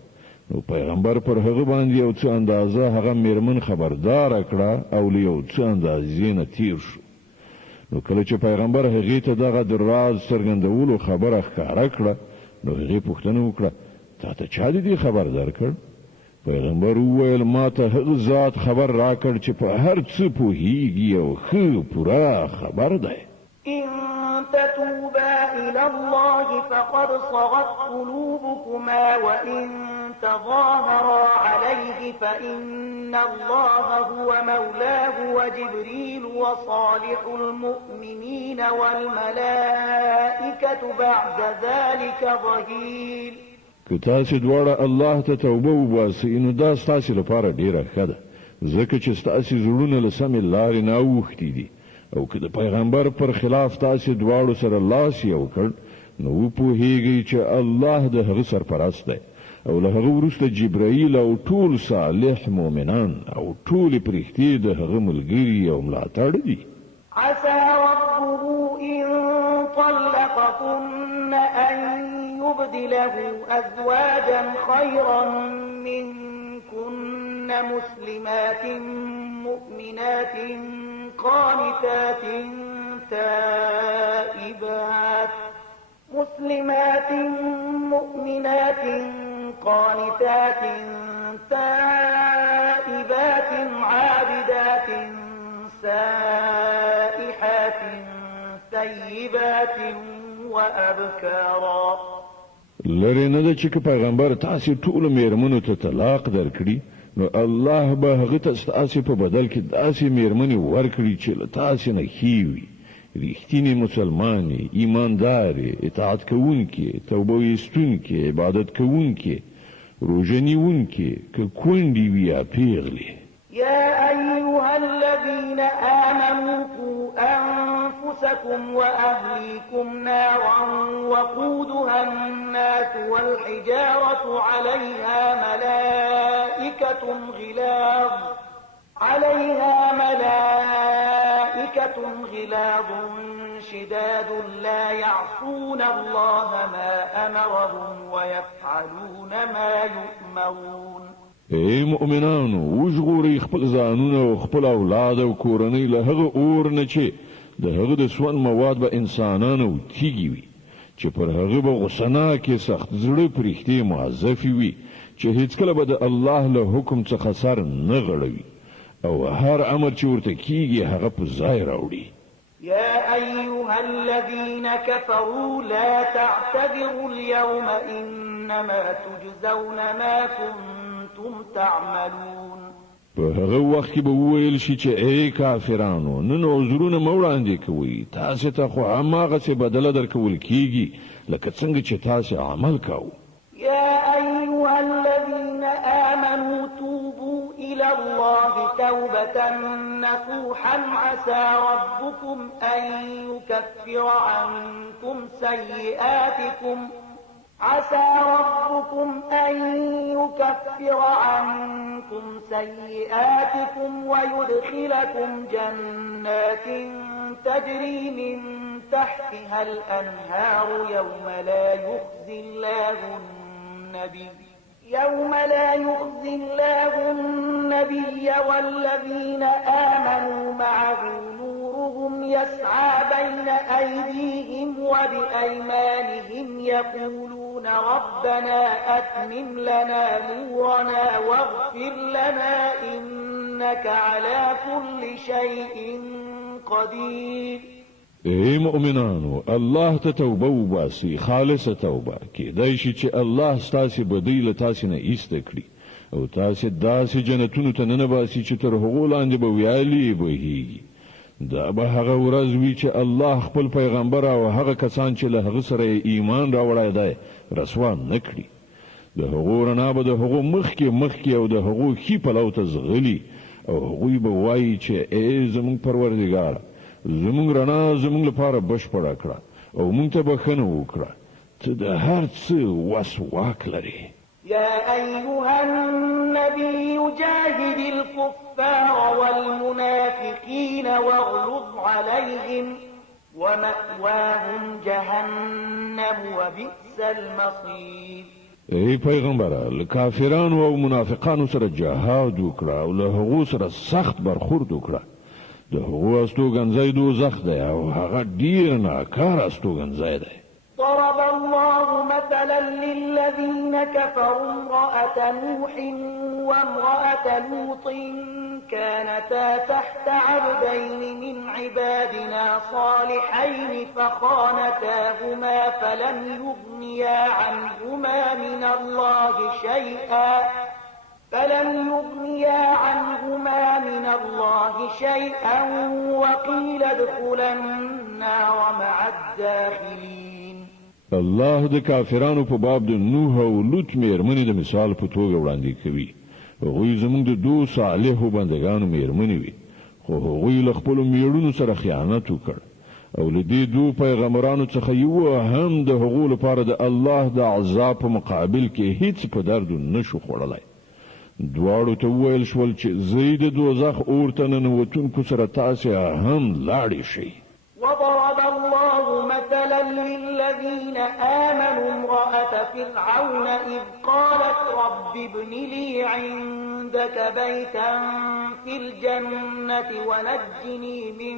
نو پیغمبر پر هغه باندې یو څه اندازه هغه میرمن خبردار کړه او له یو څه اندازې نه تیر شو. نو کله چې پیغمبر هغې ته دغه د راز څرګندولو خبره ښکاره کړه نو هغې پوښتنه وکړه تا ته چا دې خبر درکړ؟ پیغمبر وویل ما ته هغه ذات خبر راکړ چې په هر څه پوهیږي او ښه پوره خبر دی. إن تتوبا إلى الله فقد صغت قلوبكما وإن تظاهرا عليه فإن الله هو مولاه وجبريل وصالح المؤمنين والملائكة بعد ذلك ظهير. که تاسو دواړه الله ته توبه وباسئ نو دا ستاسو لپاره ډیره ښه ده ځکه چې ستاسو زړونه له سمې لارې نه اوښتي دي او که د پیغمبر پر خلاف تاسو دواړو سره لاس یو کړ نو وپوهیږئ چې الله د هغه سرپرست دی او له هغه وروسته جبرائیل او ټول صالح مؤمنان او ټول پرښتې د هغه ملګري او ملاتړ دي. عسى ربه إن طلقكن أن يبدله أزواجا خيرا منكن مسلمات مؤمنات قانتات تائبات عابدات سائحات ثيبات وأبكارا. لری نه ده چې پیغمبر تاسو ټول میرمنو ته طلاق درکړي نو الله به هغه تاسو په بدل کې داسې میرمنې ورکړي چې له تاسو نه خېوي ریښتینی مسلمانې ایماندارې اطاعت کوونکې توبه ایستونکې عبادت کوونکې روژه نیونکې که کونډې وي یا پیغلې. يا أيها الذين آمنوا قوا أنفسكم وأهليكم نارا وقودها الناس والحجارة عليها ملائكة غلاظ شداد لا يعصون الله ما أمرهم ويفعلون ما يؤمرون. ای مؤمنانو وژغورئ خپل ځانونه او خپل اولاد او کورنۍ له هغه اور نه چې د هغه د سون مواد به انسانانو تیږي وي چې پر هغه به غصنا کې سخت زړه پرېختي معذفي وي چې هیڅ کله به د الله له حکم څخه سر نه غړوي او هر امر چې ورته کیږي هغه په ځای راوړي. يا أيها الذين كفروا لا تعتذروا اليوم إنما تجزون ما كنتم تعملون. په هغه وخت کې به وویل شي چې ای کافرانو نن عذرونه مو وړاندې کوئ، تاسو ته خو هماغسې بدله درکول کیږي لکه څنګه چې تاسو عمل کوئ. يا أيها الذين آمنوا توبوا إلى الله توبة نصوحا عسى ربكم أن يكفر عنكم سيئاتكم ويدخلكم جنات تجري من تحتها الأنهار يوم لا يخزي الله النبي والذين آمنوا معه نورهم يسعى بين أيديهم وبأيمانهم يقولون ربنا أتمم لنا نورنا واغفر لنا إنك على كل شيء قدير. ای مؤمنانو الله ته توبه وباسي، خالصه توبه کېدای شي چې الله ستاسو بدی له تاسو نه ایسته کړي او تاسو داسې جنتونو ته نه باسي چې تر هغو لاندې به ویالي بهیږي. دا به هغه ورځ وي چې الله خپل پیغمبر او هغه کسان چې له هغه سره ایمان راوړی دی رسوا نه کړي. د هغو رڼا به د هغو مخکې او د هغو ښي پلو ته ځغلي او هغوی به وایي چې ای زموږ پروردګار زمونږ رڼا زمونږ لپاره بشپړه کړه او مونږ ته بخښنه وکړه، ته د هر څه وس واک لري. يا أيها النبي جاهد الكفار والمنافقين واغلظ عليهم ومأواهم جهنم وبئس المصير. ای پیغمبره له کافرانو او منافقانو سره جهاد وکړه او له هغو سره سخت برخورد وکړه. د هغو استوګنځی دوزخ دی او هغه ډیر ناکاره استوګنځی دی. ضرب الله مثلا للذين كفروا امرأة نوح وامرأة لوط كانتا تحت عبدين من عبادنا صالحين فخانتاهما فلم يغنيا عنهما من الله شيئا وقيل ادخلا النار مع الداخلين. الله د کافرانو په باب د نوح او لوط میرمنې د مثال په توګه وړاندې کوي. هغوی زموږ د دوه صالحو بندگانو میرمنې وي، خو هغوی له خپلو میړونو سره خیانت وکړ او له دې دوه پیغمبرانو څخه یو هم د هغو لپاره د الله د عذاب په مقابل کې هیڅ په درد نشو خوړلی. دواړو ته وویل شول چې زید دوزخ اور ته ننوتونکو سره تاسې هم لاړې شئ. وضرب الله مثلا للذين آمنوا امرأة فرعون إذ قالت رب ابن لي عندك بيتا في الجنة ونجني من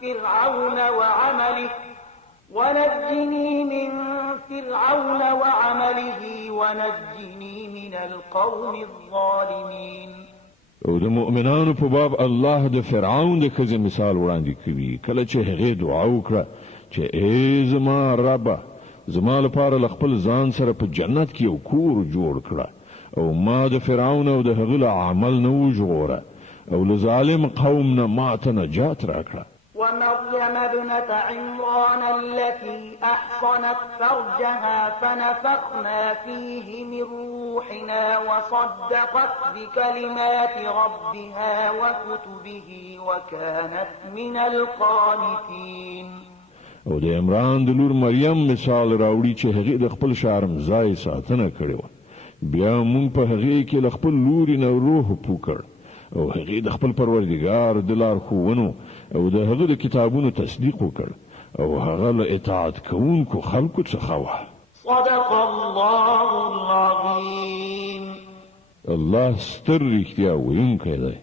فرعون ونجني من القوم الظالمين. او د مؤمنانو په باب الله د فرعون د ښځې مثال وړاندې کوي کله چې هغې دعا وکړه چې ای زما ربه زما لپاره له خپل ځان سره په جنت کې یو کور جوړ کړه او ما د فرعون او د هغه له عمل نه وژغوره او له ظالم قوم نه ماته نجات راکړه. ومريم ابنة عمران التي أحصنت فرجها فنفخنا فيه من روحنا وصدقت بكلمات ربها وكتبه وكانت من القانتين. او د عمران د لور مریم مثال راوړي چې هغه د خپل شرمځای ساتنه کړې و. بیا مونږ په هغه کې له خپل لوري نه روح پوکړ او هغه د خپل پروردګار د لارښوونو او د هغه د کتابونو تصدیق وکړ او هغه له اطاعت کوونکو خلکو څخه و. صدق الله العظیم. الله ستر رښتیا ویونکی دی.